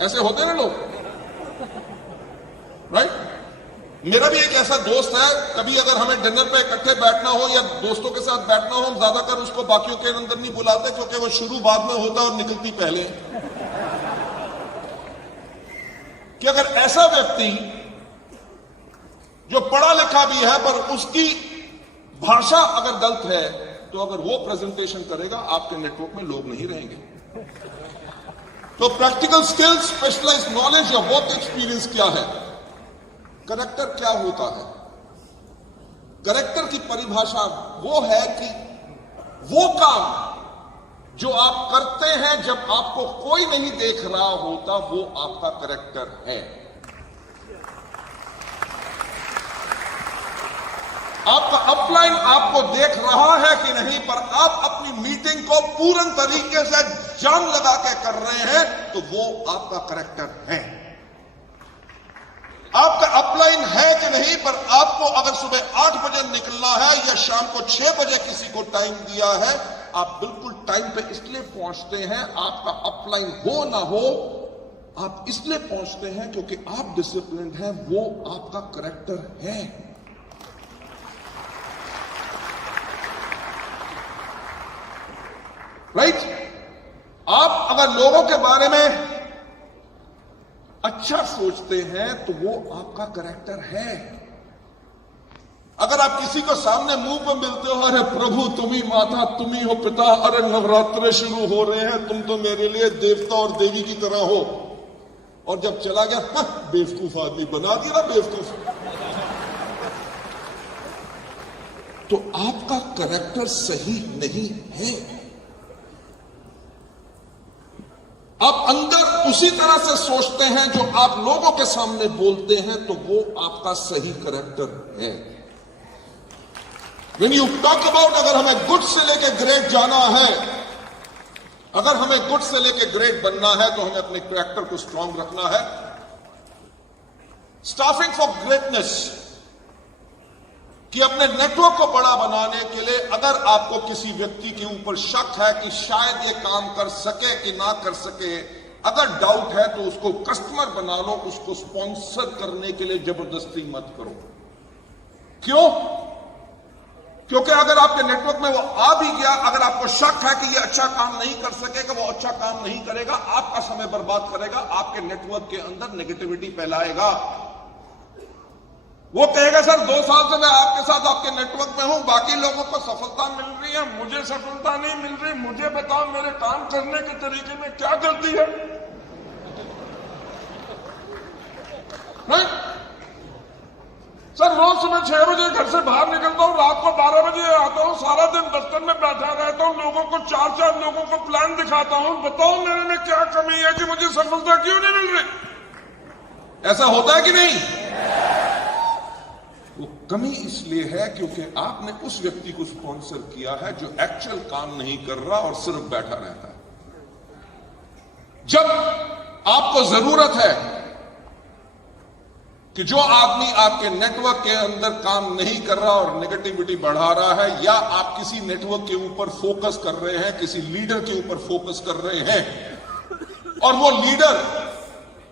ऐसे होते ना लोग, राइट? मेरा भी एक ऐसा दोस्त है, कभी अगर हमें डिनर पे इकट्ठे बैठना हो या दोस्तों के साथ बैठना हो, हम ज्यादातर उसको बाकियों के अंदर नहीं बुलाते क्योंकि वो शुरू बाद में होता और निकलती पहले। कि अगर ऐसा व्यक्ति जो पढ़ा लिखा भी है पर उसकी भाषा अगर गलत है, तो अगर वो प्रेजेंटेशन करेगा आपके नेटवर्क में लोग नहीं रहेंगे। तो प्रैक्टिकल स्किल्स, स्पेशलाइज्ड नॉलेज या वर्क एक्सपीरियंस क्या है? करेक्टर क्या होता है? करेक्टर की परिभाषा वो है कि वो काम जो आप करते हैं जब आपको कोई नहीं देख रहा होता, वो आपका करेक्टर है। आपका अपलाइन आपको देख रहा है कि नहीं, पर आप अपनी मीटिंग को पूर्ण तरीके से जान लगा के कर रहे हैं, तो वो आपका करेक्टर है। आपका अपलाइन है कि नहीं, पर आपको अगर सुबह 8 बजे निकलना है या शाम को 6 बजे किसी को टाइम दिया है, आप बिल्कुल टाइम पे इसलिए पहुंचते हैं। आपका अपलाइन हो ना हो, आप इसलिए पहुंचते हैं क्योंकि आप डिसिप्लिन्ड हैं, वो आपका करेक्टर है। राइट? आप अगर लोगों के बारे में अच्छा सोचते हैं तो वो आपका करेक्टर है। अगर आप किसी को सामने मुंह पर मिलते हो, अरे प्रभु तुम ही माता, तुम ही हो पिता, अरे नवरात्रे शुरू हो रहे हैं, तुम तो मेरे लिए देवता और देवी की तरह हो, और जब चला गया, बेवकूफ आदमी बना दिया ना बेवकूफ, तो आपका करेक्टर सही नहीं है। आप अंदर उसी तरह से सोचते हैं जो आप लोगों के सामने बोलते हैं, तो वो आपका सही करेक्टर है। When you talk about, अगर हमें गुड से लेके ग्रेट जाना है, अगर हमें गुड से लेके ग्रेट बनना है तो हमें अपने कैरेक्टर को स्ट्रांग रखना है। स्टाफिंग फॉर ग्रेटनेस, कि अपने नेटवर्क को बड़ा बनाने के लिए अगर आपको किसी व्यक्ति के ऊपर शक है कि शायद ये काम कर सके कि ना कर सके, अगर डाउट है तो उसको कस्टमर बना लो, उसको स्पॉन्सर करने के लिए जबरदस्ती मत करो। क्यों? क्योंकि अगर आपके नेटवर्क में वो आ भी गया, अगर आपको शक है कि ये अच्छा काम नहीं कर सकेगा, वो अच्छा काम नहीं करेगा, आपका समय बर्बाद करेगा, आपके नेटवर्क के अंदर नेगेटिविटी फैलाएगा। वो कहेगा सर 2 साल से मैं आपके साथ आपके नेटवर्क में हूं, बाकी लोगों को सफलता मिल रही है, मुझे सफलता नहीं मिल रही, मुझे बताओ मेरे काम करने के तरीके में क्या गलती है? नहीं? सर रोज सुबह 6 बजे घर से बाहर निकलता हूं, रात को 12 बजे आता हूं, सारा दिन दफ्तर में बैठा रहता हूं, लोगों को 4 लोगों को प्लान दिखाता हूं, बताओ मेरे में क्या कमी है कि मुझे सफलता क्यों नहीं मिल रही? ऐसा होता है कि नहीं? वो कमी इसलिए है क्योंकि आपने उस व्यक्ति को स्पॉन्सर किया है जो एक्चुअल काम नहीं कर रहा और सिर्फ बैठा रहता है। जब आपको जरूरत है कि जो आदमी आपके नेटवर्क के अंदर काम नहीं कर रहा और नेगेटिविटी बढ़ा रहा है, या आप किसी नेटवर्क के ऊपर फोकस कर रहे हैं, किसी लीडर के ऊपर फोकस कर रहे हैं, और वो लीडर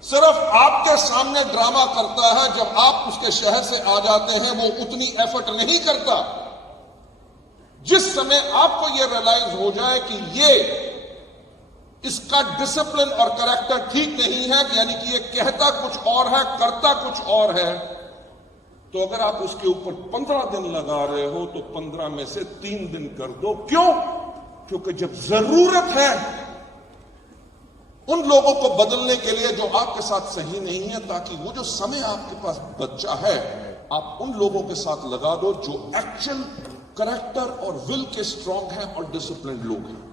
सिर्फ आपके सामने ड्रामा करता है, जब आप उसके शहर से आ जाते हैं वो उतनी एफर्ट नहीं करता। जिस समय आपको यह रियलाइज हो जाए कि ये इसका डिसिप्लिन और कैरेक्टर ठीक नहीं है, यानी कि ये कहता कुछ और है करता कुछ और है, तो अगर आप उसके ऊपर 15 दिन लगा रहे हो तो 15 में से 3 दिन कर दो। क्यों? क्योंकि जब जरूरत है उन लोगों को बदलने के लिए जो आपके साथ सही नहीं है, ताकि वो जो समय आपके पास बचा है आप उन लोगों के साथ लगा दो जो एक्चुअल कैरेक्टर और विल के स्ट्रांग हैं और डिसिप्लिन लोग हैं।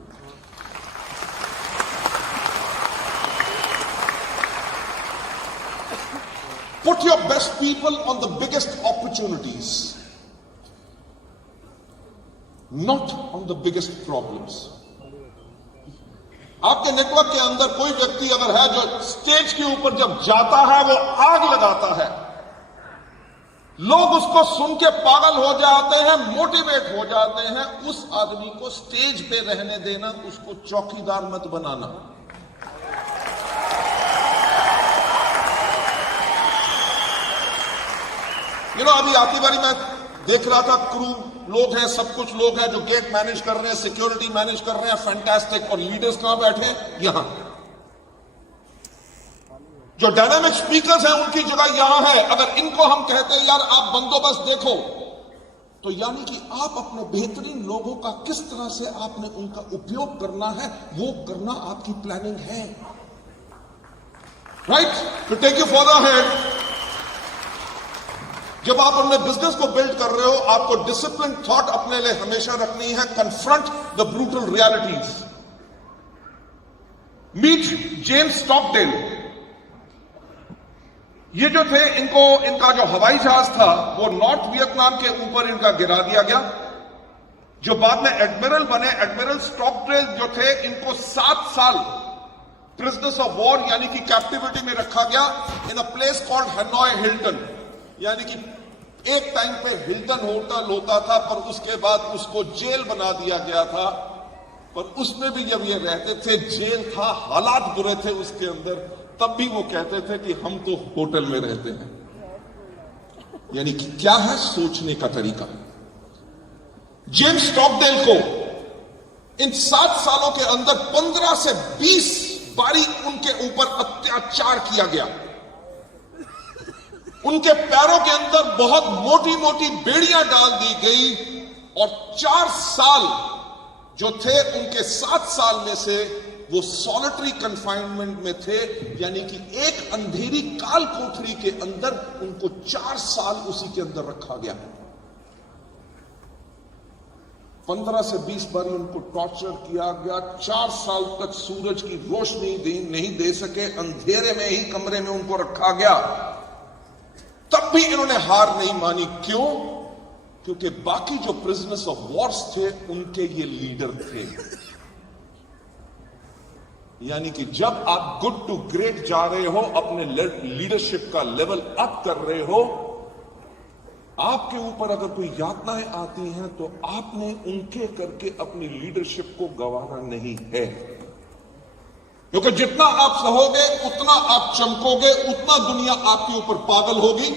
Put your best people on the biggest opportunities, not on the biggest problems. आपके नेटवर्क के अंदर कोई व्यक्ति अगर है जो स्टेज के ऊपर जब जाता है वो आग लगाता है, लोग उसको सुन के पागल हो जाते हैं, मोटिवेट हो जाते हैं, उस आदमी को स्टेज पे रहने देना, उसको चौकीदार मत बनाना। अभी आती बारी मैं देख रहा था, क्रू लोग हैं, सब कुछ लोग हैं जो गेट मैनेज कर रहे हैं, सिक्योरिटी मैनेज कर रहे हैं, फैंटास्टिक। और लीडर्स कहां बैठे हैं? यहां। जो डायनामिक स्पीकर्स हैं उनकी जगह यहां है। अगर इनको हम कहते हैं यार आप बंदोबस्त देखो, तो यानी कि आप अपने बेहतरीन लोगों का किस तरह से आपने उनका उपयोग करना है, वो करना आपकी प्लानिंग है। Right? To take you for the head, जब आप अपने बिजनेस को बिल्ड कर रहे हो, आपको डिसिप्लिन थॉट अपने लिए हमेशा रखनी है। Confront the brutal realities. Meet James Stockdale. ये जो थे, इनका जो हवाई जहाज था वो नॉर्थ वियतनाम के ऊपर इनका गिरा दिया गया। जो बाद में एडमिरल बने, एडमिरल स्टॉकडेल जो थे, इनको 7 साल प्रिजनर्स ऑफ वॉर यानी कि कैप्टिविटी में रखा गया in a place called Hanoi Hilton. यानी कि एक टाइम पे हिल्टन होटल होता था, पर उसके बाद उसको जेल बना दिया गया था। पर उसमें भी जब ये रहते थे, जेल था, हालात बुरे थे उसके अंदर, तब भी वो कहते थे कि हम तो होटल में रहते हैं। यानी कि क्या है सोचने का तरीका। जेम्स स्टॉकडेल को इन 7 सालों के अंदर 15 से 20 बारी उनके ऊपर अत्याचार किया गया। उनके पैरों के अंदर बहुत मोटी मोटी बेड़ियां डाल दी गई, और 4 साल जो थे उनके 7 साल में से वो सॉलिटरी कन्फाइनमेंट में थे। यानी कि एक अंधेरी काल कोठरी के अंदर उनको 4 साल उसी के अंदर रखा गया। 15 से 20 बार उनको टॉर्चर किया गया। 4 साल तक सूरज की रोशनी नहीं दे सके, अंधेरे में ही कमरे में उनको रखा गया। तब भी इन्होंने हार नहीं मानी। क्यों? क्योंकि बाकी जो प्रिजनर्स ऑफ वॉर्स थे उनके ये लीडर थे। यानी कि जब आप गुड टू ग्रेट जा रहे हो, अपने लीडरशिप का लेवल अप कर रहे हो, आपके ऊपर अगर कोई यातनाएं आती हैं तो आपने उनके करके अपनी लीडरशिप को गंवाना नहीं है, क्योंकि जितना आप सहोगे उतना आप चमकोगे, उतना दुनिया आपके ऊपर पागल होगी।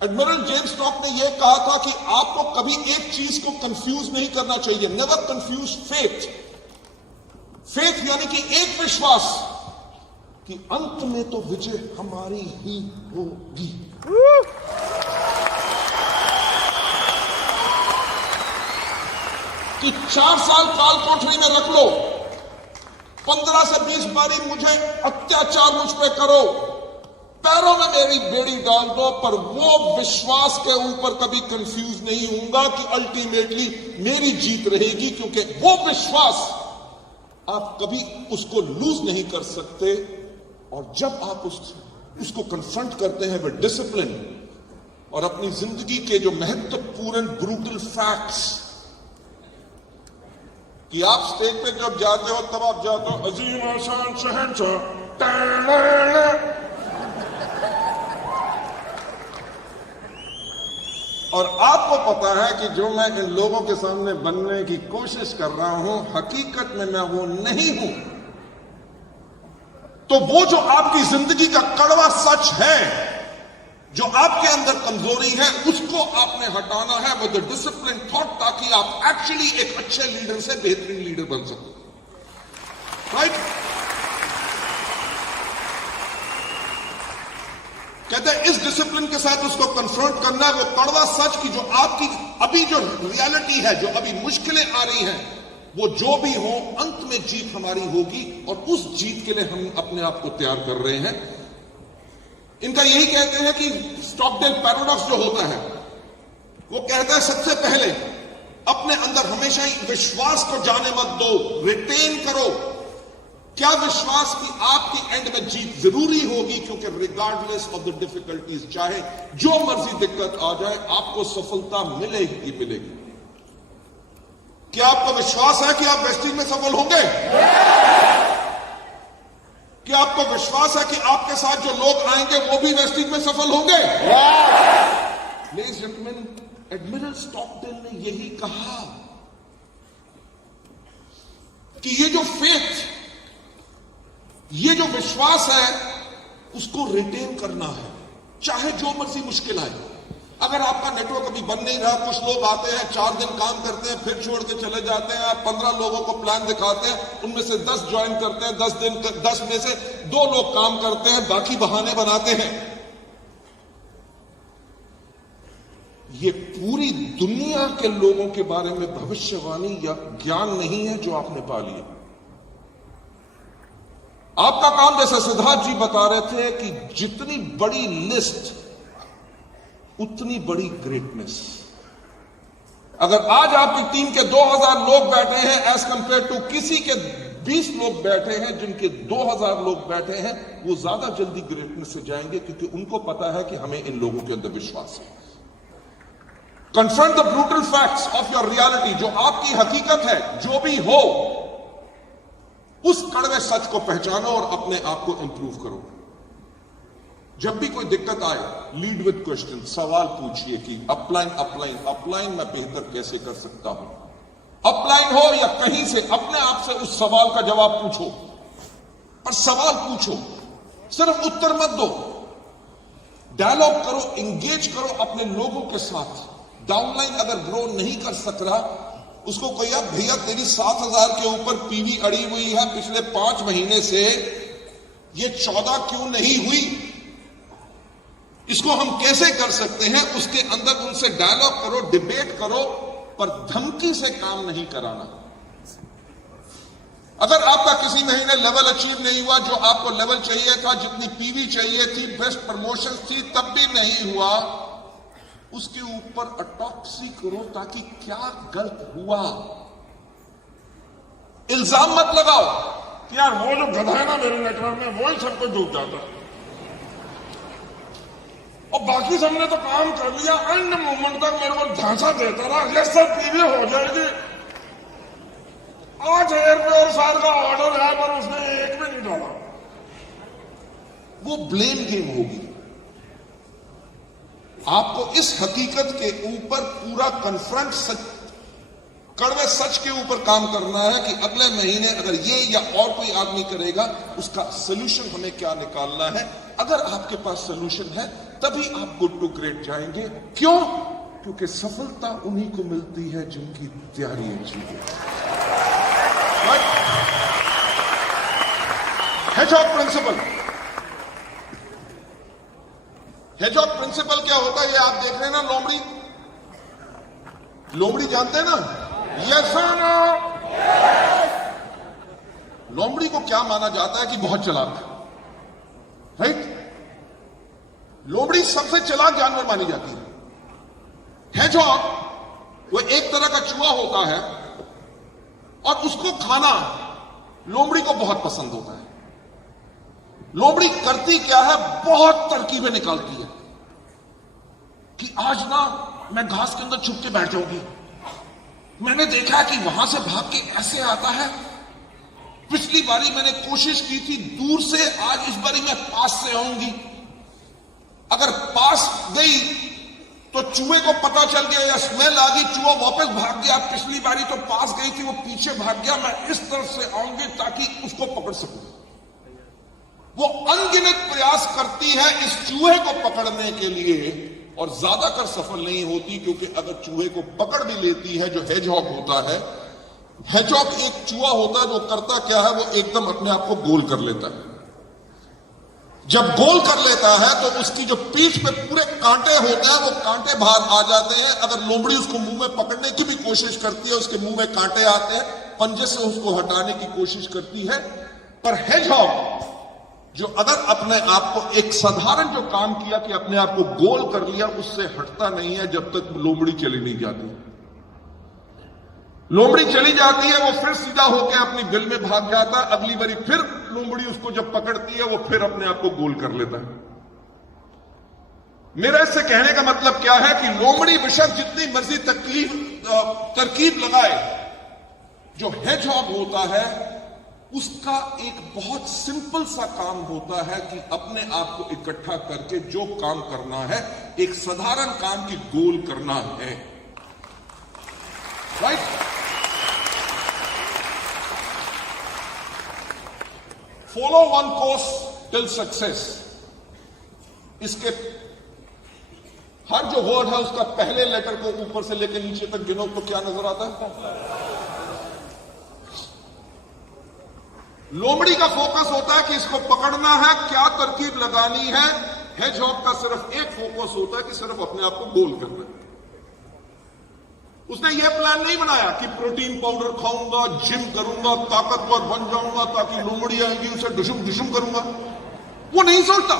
एडमिरल जेम्स टॉक ने यह कहा था कि आपको कभी एक चीज को कंफ्यूज नहीं करना चाहिए, नेवर कंफ्यूज फेथ। फेथ यानी कि एक विश्वास कि अंत में तो विजय हमारी ही होगी। कि 4 साल काल कोठरी में रख लो, 15 से 20 बारी मुझे अत्याचार मुझ पे करो, पैरों में मेरी बेड़ी डाल दो, पर वो विश्वास के ऊपर कभी कंफ्यूज नहीं होऊंगा कि अल्टीमेटली मेरी जीत रहेगी, क्योंकि वो विश्वास आप कभी उसको लूज नहीं कर सकते। और जब आप उसको कन्फ्रंट करते हैं विद डिसिप्लिन और अपनी जिंदगी के जो महत्वपूर्ण ब्रूटल फैक्ट्स, कि आप स्टेज पे जब जाते हो तब आप जाते हो अजीम आसान शहंशाह, और आपको पता है कि जो मैं इन लोगों के सामने बनने की कोशिश कर रहा हूं, हकीकत में मैं वो नहीं हूं। तो वो जो आपकी जिंदगी का कड़वा सच है, जो आपके अंदर कमजोरी है, उसको आपने हटाना है विद द डिसिप्लिन थॉट, ताकि आप एक्चुअली एक अच्छे लीडर से बेहतरीन लीडर बन सको। राइट? कहते हैं इस डिसिप्लिन के साथ उसको कन्फ्रंट करना है, वो कड़वा सच की जो आपकी अभी जो रियलिटी है, जो अभी मुश्किलें आ रही हैं, वो जो भी हो, अंत में जीत हमारी होगी, और उस जीत के लिए हम अपने आप को तैयार कर रहे हैं। इनका यही कहते हैं कि स्टॉकडेल पैराडॉक्स जो होता है, वो कहता है सबसे पहले अपने अंदर हमेशा ही विश्वास को जाने मत दो, रिटेन करो। क्या विश्वास कि आपकी एंड में जीत जरूरी होगी, क्योंकि रिगार्डलेस ऑफ द डिफिकल्टीज, चाहे जो मर्जी दिक्कत आ जाए, आपको सफलता मिलेगी मिलेगी। क्या आपको विश्वास है कि आप वेस्टिंग में सफल होंगे? क्या आपको विश्वास है कि आपके साथ जो लोग आएंगे वो भी वेस्टिंग में सफल होंगे? Ladies and gentleman, admiral Stockdale ने यही कहा कि ये जो फेथ, ये जो विश्वास है, उसको रिटेन करना है, चाहे जो मर्जी मुश्किल आए। अगर आपका नेटवर्क अभी बन नहीं रहा, कुछ लोग आते हैं 4 दिन काम करते हैं फिर छोड़ के चले जाते हैं, आप 15 लोगों को प्लान दिखाते हैं, उनमें से 10 ज्वाइन करते हैं, 10 में से 2 लोग काम करते हैं, बाकी बहाने बनाते हैं। ये पूरी दुनिया के लोगों के बारे में भविष्यवाणी या ज्ञान नहीं है जो आपने पा लिया। आपका काम, जैसे सिद्धार्थ जी बता रहे थे, कि जितनी बड़ी लिस्ट उतनी बड़ी ग्रेटनेस। अगर आज आपकी टीम के 2000 लोग बैठे हैं एज कंपेयर टू किसी के 20 लोग बैठे हैं जिनके 2000 लोग बैठे हैं, वो ज्यादा जल्दी ग्रेटनेस से जाएंगे, क्योंकि उनको पता है कि हमें इन लोगों के अंदर विश्वास है। Confront the brutal facts of your reality, जो आपकी हकीकत है, जो भी हो, उस कड़वे सच को पहचानो और अपने आप को इंप्रूव करो। जब भी कोई दिक्कत आए, लीड विद क्वेश्चन, सवाल पूछिए कि अपलाइन मैं बेहतर कैसे कर सकता हूं। अपलाइन हो या कहीं से, अपने आप से उस सवाल का जवाब पूछो, पर सवाल पूछो, सिर्फ उत्तर मत दो। डायलॉग करो, इंगेज करो अपने लोगों के साथ। डाउनलाइन अगर ग्रो नहीं कर सक रहा, उसको कोई, अब भैया तेरी 7000 के ऊपर पीवी अड़ी हुई है पिछले 5 महीने से, ये 14 क्यों नहीं हुई, इसको हम कैसे कर सकते हैं, उसके अंदर उनसे डायलॉग करो, डिबेट करो, पर धमकी से काम नहीं कराना। अगर आपका किसी महीने लेवल अचीव नहीं हुआ जो आपको लेवल चाहिए था, जितनी पीवी चाहिए थी, बेस्ट प्रमोशन थी, तब भी नहीं हुआ, उसके ऊपर अटॉप्सी करो ताकि क्या गलत हुआ। इल्जाम मत लगाओ कि यार वो जो गधा है ना मेरे नेटवर्क में, वो ही सबको डूब जाता है और बाकी सबने तो काम कर लिया, एंड मोमेंट तक मेरे को झांसा देता रहा, ये सब पीवी हो जाएगी। 5,000 रुपये और साल का ऑर्डर है पर उसने एक में नहीं डाला, वो ब्लेम गेम होगी। आपको इस हकीकत के ऊपर पूरा कन्फ्रंट कड़वे सच के ऊपर काम करना है कि अगले महीने अगर ये या और कोई आदमी करेगा उसका सोल्यूशन हमें क्या निकालना है। अगर आपके पास सोल्यूशन है तभी आप गुड टू ग्रेट जाएंगे। क्यों? क्योंकि सफलता उन्हीं को मिलती है जिनकी तैयारी अच्छी है। हेजहॉग प्रिंसिपल, हेजहॉग प्रिंसिपल क्या होता है ये आप देख रहे हैं ना। लोमड़ी, लोमड़ी जानते हैं ना? यस और नो? लोमड़ी को क्या माना जाता है कि बहुत चालाक है, राइट? लोमड़ी सबसे चालाक जानवर मानी जाती है। हेजहॉग वो एक तरह का चूहा होता है और उसको खाना लोमड़ी को बहुत पसंद होता है। लोमड़ी करती क्या है, बहुत तरकीबें निकालती है कि आज ना मैं घास के अंदर छुप के बैठ जाऊंगी। मैंने देखा कि वहां से भाग के ऐसे आता है। पिछली बारी मैंने कोशिश की थी दूर से, आज इस बारी मैं पास से आऊंगी। अगर पास गई तो चूहे को पता चल गया या स्मेल आ गई, चूहा वापस भाग गया। पिछली बारी तो पास गई थी, वो पीछे भाग गया। मैं इस तरफ से आऊंगी ताकि उसको पकड़ सकूं। वो अनगिनत प्रयास करती है इस चूहे को पकड़ने के लिए और ज्यादातर सफल नहीं होती, क्योंकि अगर चूहे को पकड़ भी लेती है, जो हेजहॉग होता है, हेजहॉग एक चूहा होता है जो करता क्या है, वो एकदम अपने आप को गोल कर लेता है। जब गोल कर लेता है तो उसकी जो पीठ पे पूरे कांटे होते हैं वो कांटे बाहर आ जाते हैं। अगर लोमड़ी उसको मुंह में पकड़ने की भी कोशिश करती है, उसके मुंह में कांटे आते हैं, पंजे से उसको हटाने की कोशिश करती है। पर हेजहॉग जो अगर अपने आप को एक साधारण जो काम किया कि अपने आप को गोल कर लिया, उससे हटता नहीं है जब तक लोमड़ी चली नहीं जाती। लोमड़ी चली जाती है, वो फिर सीधा होकर अपनी बिल में भाग जाता है। अगली बारी फिर लोमड़ी उसको जब पकड़ती है, वो फिर अपने आप को गोल कर लेता है। मेरा इससे कहने का मतलब क्या है कि लोमड़ी बेशक जितनी मर्जी तरकीब लगाए, जो हेजहॉग होता है उसका एक बहुत सिंपल सा काम होता है कि अपने आप को इकट्ठा करके जो काम करना है, एक साधारण काम की गोल करना है, right? Follow one course till success. इसके हर जो वर्ड है उसका पहले लेटर को ऊपर से लेकर नीचे तक गिनो तो क्या नजर आता है? लोमड़ी का फोकस होता है कि इसको पकड़ना है, क्या तरकीब लगानी है। हेजहॉग का सिर्फ एक फोकस होता है कि सिर्फ अपने आप को गोल करना है। उसने यह प्लान नहीं बनाया कि प्रोटीन पाउडर खाऊंगा, जिम करूंगा, ताकतवर बन जाऊंगा, ताकि लोमड़ी आएगी उसे डुशुम डुशुम करूंगा। वो नहीं सोचता।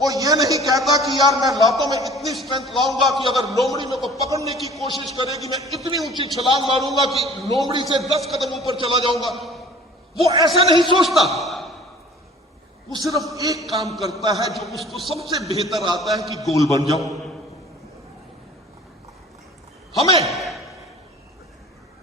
वो ये नहीं कहता कि यार मैं लातों में इतनी स्ट्रेंथ लाऊंगा कि अगर लोमड़ी मेरे को पकड़ने की कोशिश करेगी, मैं इतनी ऊंची छलांग मारूंगा कि लोमड़ी से 10 कदम ऊपर चला जाऊंगा। वो ऐसा नहीं सोचता। वो सिर्फ एक काम करता है जो उसको सबसे बेहतर आता है कि गोल बन जाओ। हमें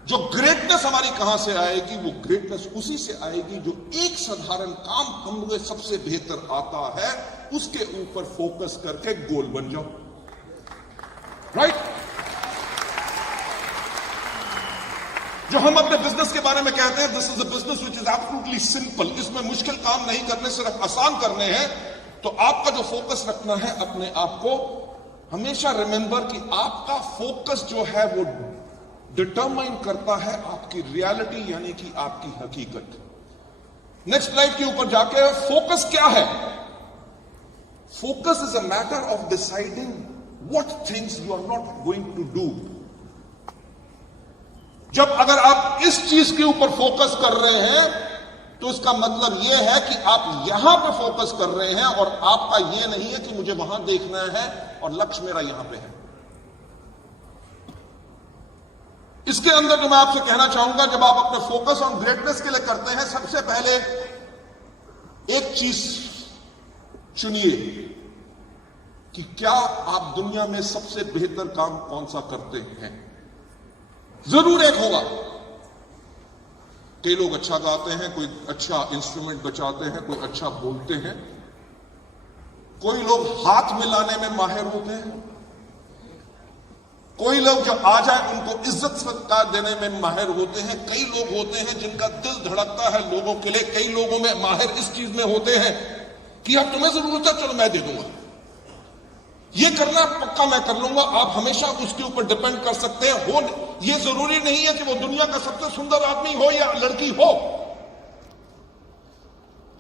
जो ग्रेटनेस हमारी कहां से आएगी, वो ग्रेटनेस उसी से आएगी जो एक साधारण काम हमें सबसे बेहतर आता है, उसके ऊपर फोकस करके गोल बन जाओ, राइट? जो हम अपने बिजनेस के बारे में कहते हैं, this is a business which is absolutely simple, इसमें मुश्किल काम नहीं करने, सिर्फ आसान करने हैं। तो आपका जो फोकस रखना है अपने आप को, हमेशा रिमेंबर कि आपका फोकस जो है वो डिटरमाइन करता है आपकी रियलिटी, यानी कि आपकी हकीकत। नेक्स्ट स्लाइड के ऊपर जाके, फोकस क्या है? Focus is a matter of deciding what things you are not going to do. जब अगर आप इस चीज के ऊपर फोकस कर रहे हैं तो इसका मतलब यह है कि आप यहां पे फोकस कर रहे हैं और आपका यह नहीं है कि मुझे वहां देखना है और लक्ष्य मेरा यहां पे है। इसके अंदर जो मैं आपसे कहना चाहूंगा, जब आप अपने फोकस ऑन ग्रेटनेस के लिए करते हैं, सबसे पहले एक चीज चुनिए कि क्या आप दुनिया में सबसे बेहतर काम कौन सा करते हैं। जरूर एक होगा। कई लोग अच्छा गाते हैं, कोई अच्छा इंस्ट्रूमेंट बजाते हैं, कोई अच्छा बोलते हैं, कोई लोग हाथ मिलाने में माहिर होते हैं, कोई लोग जब आ जाए उनको इज्जत सत्कार देने में माहिर होते हैं, कई लोग होते हैं जिनका दिल धड़कता है लोगों के लिए, कई लोगों में माहिर इस चीज में होते हैं कि अब तुम्हें जरूरत है, चलो मैं दे दूंगा, ये करना पक्का मैं कर लूंगा। आप हमेशा उसके ऊपर डिपेंड कर सकते हैं। हो ये जरूरी नहीं है कि वो दुनिया का सबसे सुंदर आदमी हो या लड़की हो,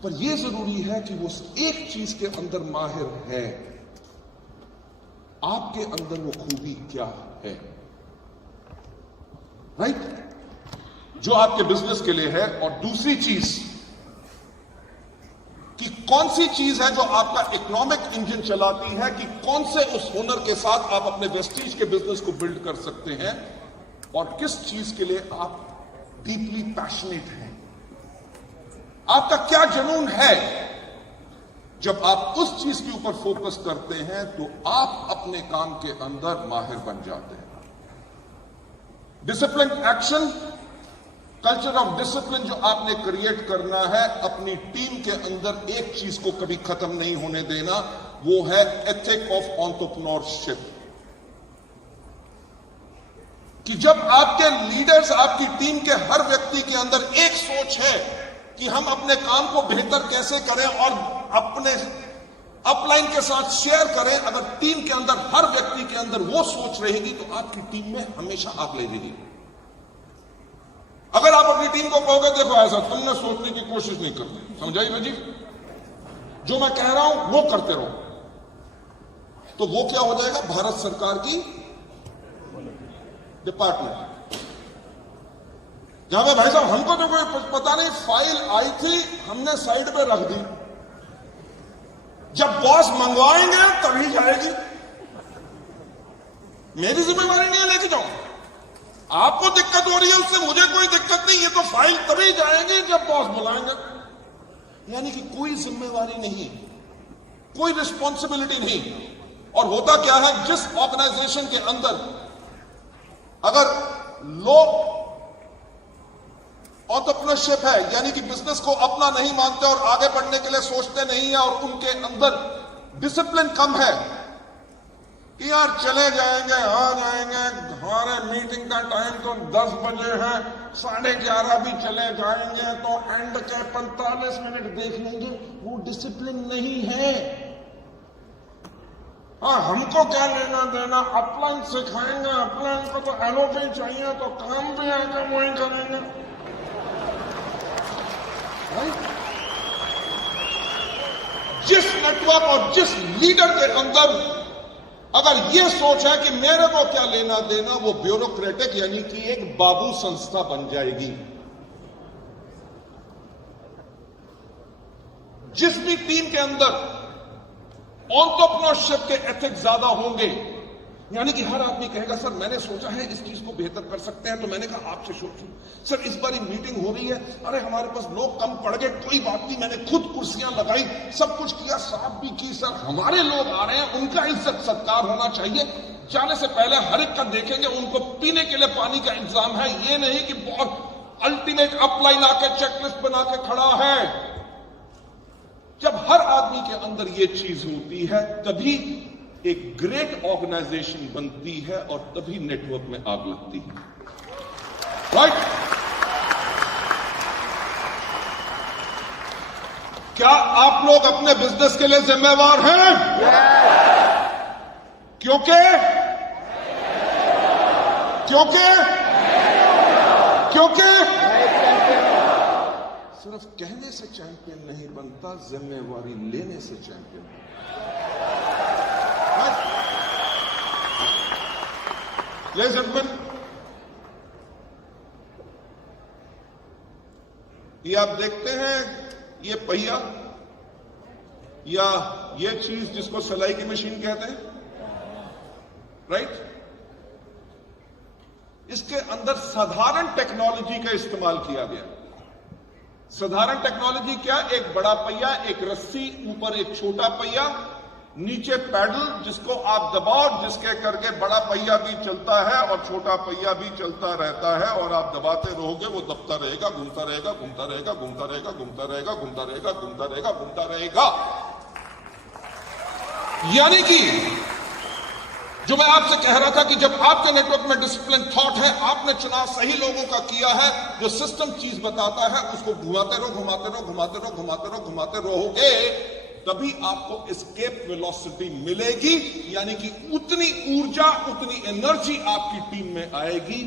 पर यह जरूरी है कि वो एक चीज के अंदर माहिर है। आपके अंदर वो खूबी क्या है, राइट, जो आपके बिजनेस के लिए है। और दूसरी चीज कि कौन सी चीज है जो आपका इकोनॉमिक इंजन चलाती है, कि कौन से उस हुनर के साथ आप अपने वेस्टीज के बिजनेस को बिल्ड कर सकते हैं, और किस चीज के लिए आप डीपली पैशनेट हैं, आपका क्या जुनून है। जब आप उस चीज के ऊपर फोकस करते हैं तो आप अपने काम के अंदर माहिर बन जाते हैं। Discipline action, culture of discipline जो आपने क्रिएट करना है अपनी टीम के अंदर, एक चीज को कभी खत्म नहीं होने देना, वो है एथिक ऑफ एंटरप्रेन्योरशिप। कि जब आपके लीडर्स, आपकी टीम के हर व्यक्ति के अंदर एक सोच है कि हम अपने काम को बेहतर कैसे करें और अपने अपलाइन के साथ शेयर करें, अगर टीम के अंदर हर व्यक्ति के अंदर वो सोच रहेगी तो आपकी टीम में हमेशा आग लगेगी। अगर आप अपनी टीम को कहोगे देखो ऐसा, तुमने सोचने की कोशिश नहीं करते, समझाइए भाई जी, जो मैं कह रहा हूं वो करते रहो, तो वो क्या हो जाएगा, भारत सरकार की डिपार्टमेंट, जहां पे भाई साहब हमको तो कोई पता नहीं, फाइल आई थी हमने साइड पे रख दी, जब बॉस मंगवाएंगे तभी जाएगी, मेरी जिम्मेवारी नहीं है लेके जाओ। आपको दिक्कत हो रही है उससे, मुझे कोई दिक्कत नहीं, ये तो फाइल तभी जाएंगे जब बॉस बुलाएंगे। यानी कि कोई जिम्मेवारी नहीं, कोई रिस्पॉन्सिबिलिटी नहीं। और होता क्या है, जिस ऑर्गेनाइजेशन के अंदर अगर लो एंटरप्रेन्योरशिप है, यानी कि बिजनेस को अपना नहीं मानते और आगे बढ़ने के लिए सोचते नहीं है, और उनके अंदर डिसिप्लिन कम है कि यार चले जाएंगे, आ जाएंगे, हमारे मीटिंग का टाइम तो 10 बजे है, 11:30 भी चले जाएंगे तो एंड के 45 मिनट देख लेंगे, वो डिसिप्लिन नहीं है। हाँ, हमको क्या लेना देना, अपलाइन सिखाएंगे, अपलाइन को तो एलओपी चाहिए, तो काम भी आगे वही करेंगे। जिस नेटवर्क और जिस लीडर के अंदर अगर यह सोच है कि मेरे को क्या लेना देना, वो ब्यूरोक्रेटिक यानी कि एक बाबू संस्था बन जाएगी। जिस भी टीम के अंदर एंटरप्रेन्योरशिप के एथिक्स ज्यादा होंगे, यानी कि हर आदमी कहेगा सर मैंने सोचा है इस चीज को बेहतर कर सकते हैं, तो मैंने कहा आपसे सोचूं, सर इस बार मीटिंग हो रही है, अरे हमारे पास लोग कम पड़ गए, कोई बात नहीं, मैंने खुद कुर्सियां लगाई, सब कुछ किया, साफ भी की, सर हमारे लोग आ रहे हैं, उनका इज्जत सत्कार होना चाहिए, जाने से पहले हर एक का देखेंगे, उनको पीने के लिए पानी का इंतजाम है, ये नहीं कि बहुत अल्टीमेट अपलाइन आके चेकलिस्ट बना के खड़ा है। जब हर आदमी के अंदर ये चीज होती है तभी एक ग्रेट ऑर्गेनाइजेशन बनती है और तभी नेटवर्क में आग लगती है, राइट? क्या आप लोग अपने बिजनेस के लिए जिम्मेवार हैं? क्योंकि सिर्फ कहने से चैंपियन नहीं बनता, जिम्मेवारी लेने से चैंपियन बनता। Ladies and gentlemen, ये आप देखते हैं, ये पहिया या ये चीज जिसको सिलाई की मशीन कहते हैं, राइट? इसके अंदर साधारण टेक्नोलॉजी का इस्तेमाल किया गया। साधारण टेक्नोलॉजी क्या? एक बड़ा पहिया, एक रस्सी, ऊपर एक छोटा पहिया, नीचे पैडल जिसको आप दबाओ, जिसके करके बड़ा पहिया भी चलता है और छोटा पहिया भी चलता रहता है, और आप दबाते रहोगे, वो दबता रहेगा, घूमता रहेगा, घूमता रहेगा, घूमता रहेगा, घूमता रहेगा, घूमता रहेगा, घूमता रहेगा, घूमता रहेगा। यानी कि जो मैं आपसे कह रहा था कि जब आपके नेटवर्क में डिसिप्लिन थॉट है, आपने चुनाव सही लोगों का किया है, जो सिस्टम चीज बताता है उसको घुमाते रहो, घुमाते रहो, घुमाते रहो, घुमाते रहो, घुमाते रहोगे, तभी आपको एस्केप वेलोसिटी मिलेगी। यानी कि उतनी ऊर्जा, उतनी एनर्जी आपकी टीम में आएगी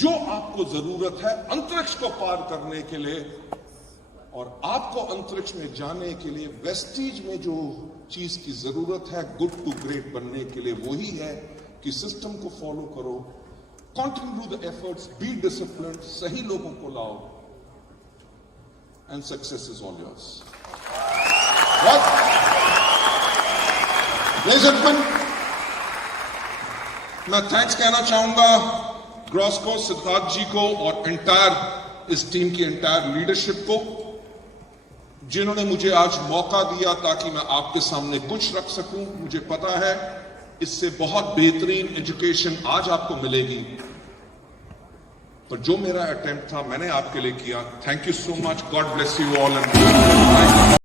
जो आपको जरूरत है अंतरिक्ष को पार करने के लिए। और आपको अंतरिक्ष में जाने के लिए वेस्टीज में जो चीज की जरूरत है गुड टू ग्रेट बनने के लिए, वही है कि सिस्टम को फॉलो करो, continue the efforts, be disciplined, सही लोगों को लाओ, and success is all yours. Ladies and gentlemen, मैं थैंक्स कहना चाहूंगा ग्रॉस को, सिद्धार्थ जी को और एंटायर इस टीम की एंटायर लीडरशिप को, जिन्होंने मुझे आज मौका दिया ताकि मैं आपके सामने कुछ रख सकूं। मुझे पता है इससे बहुत बेहतरीन एजुकेशन आज आपको मिलेगी, पर जो मेरा अटेम्प्ट था मैंने आपके लिए किया। Thank you so much, God bless you all and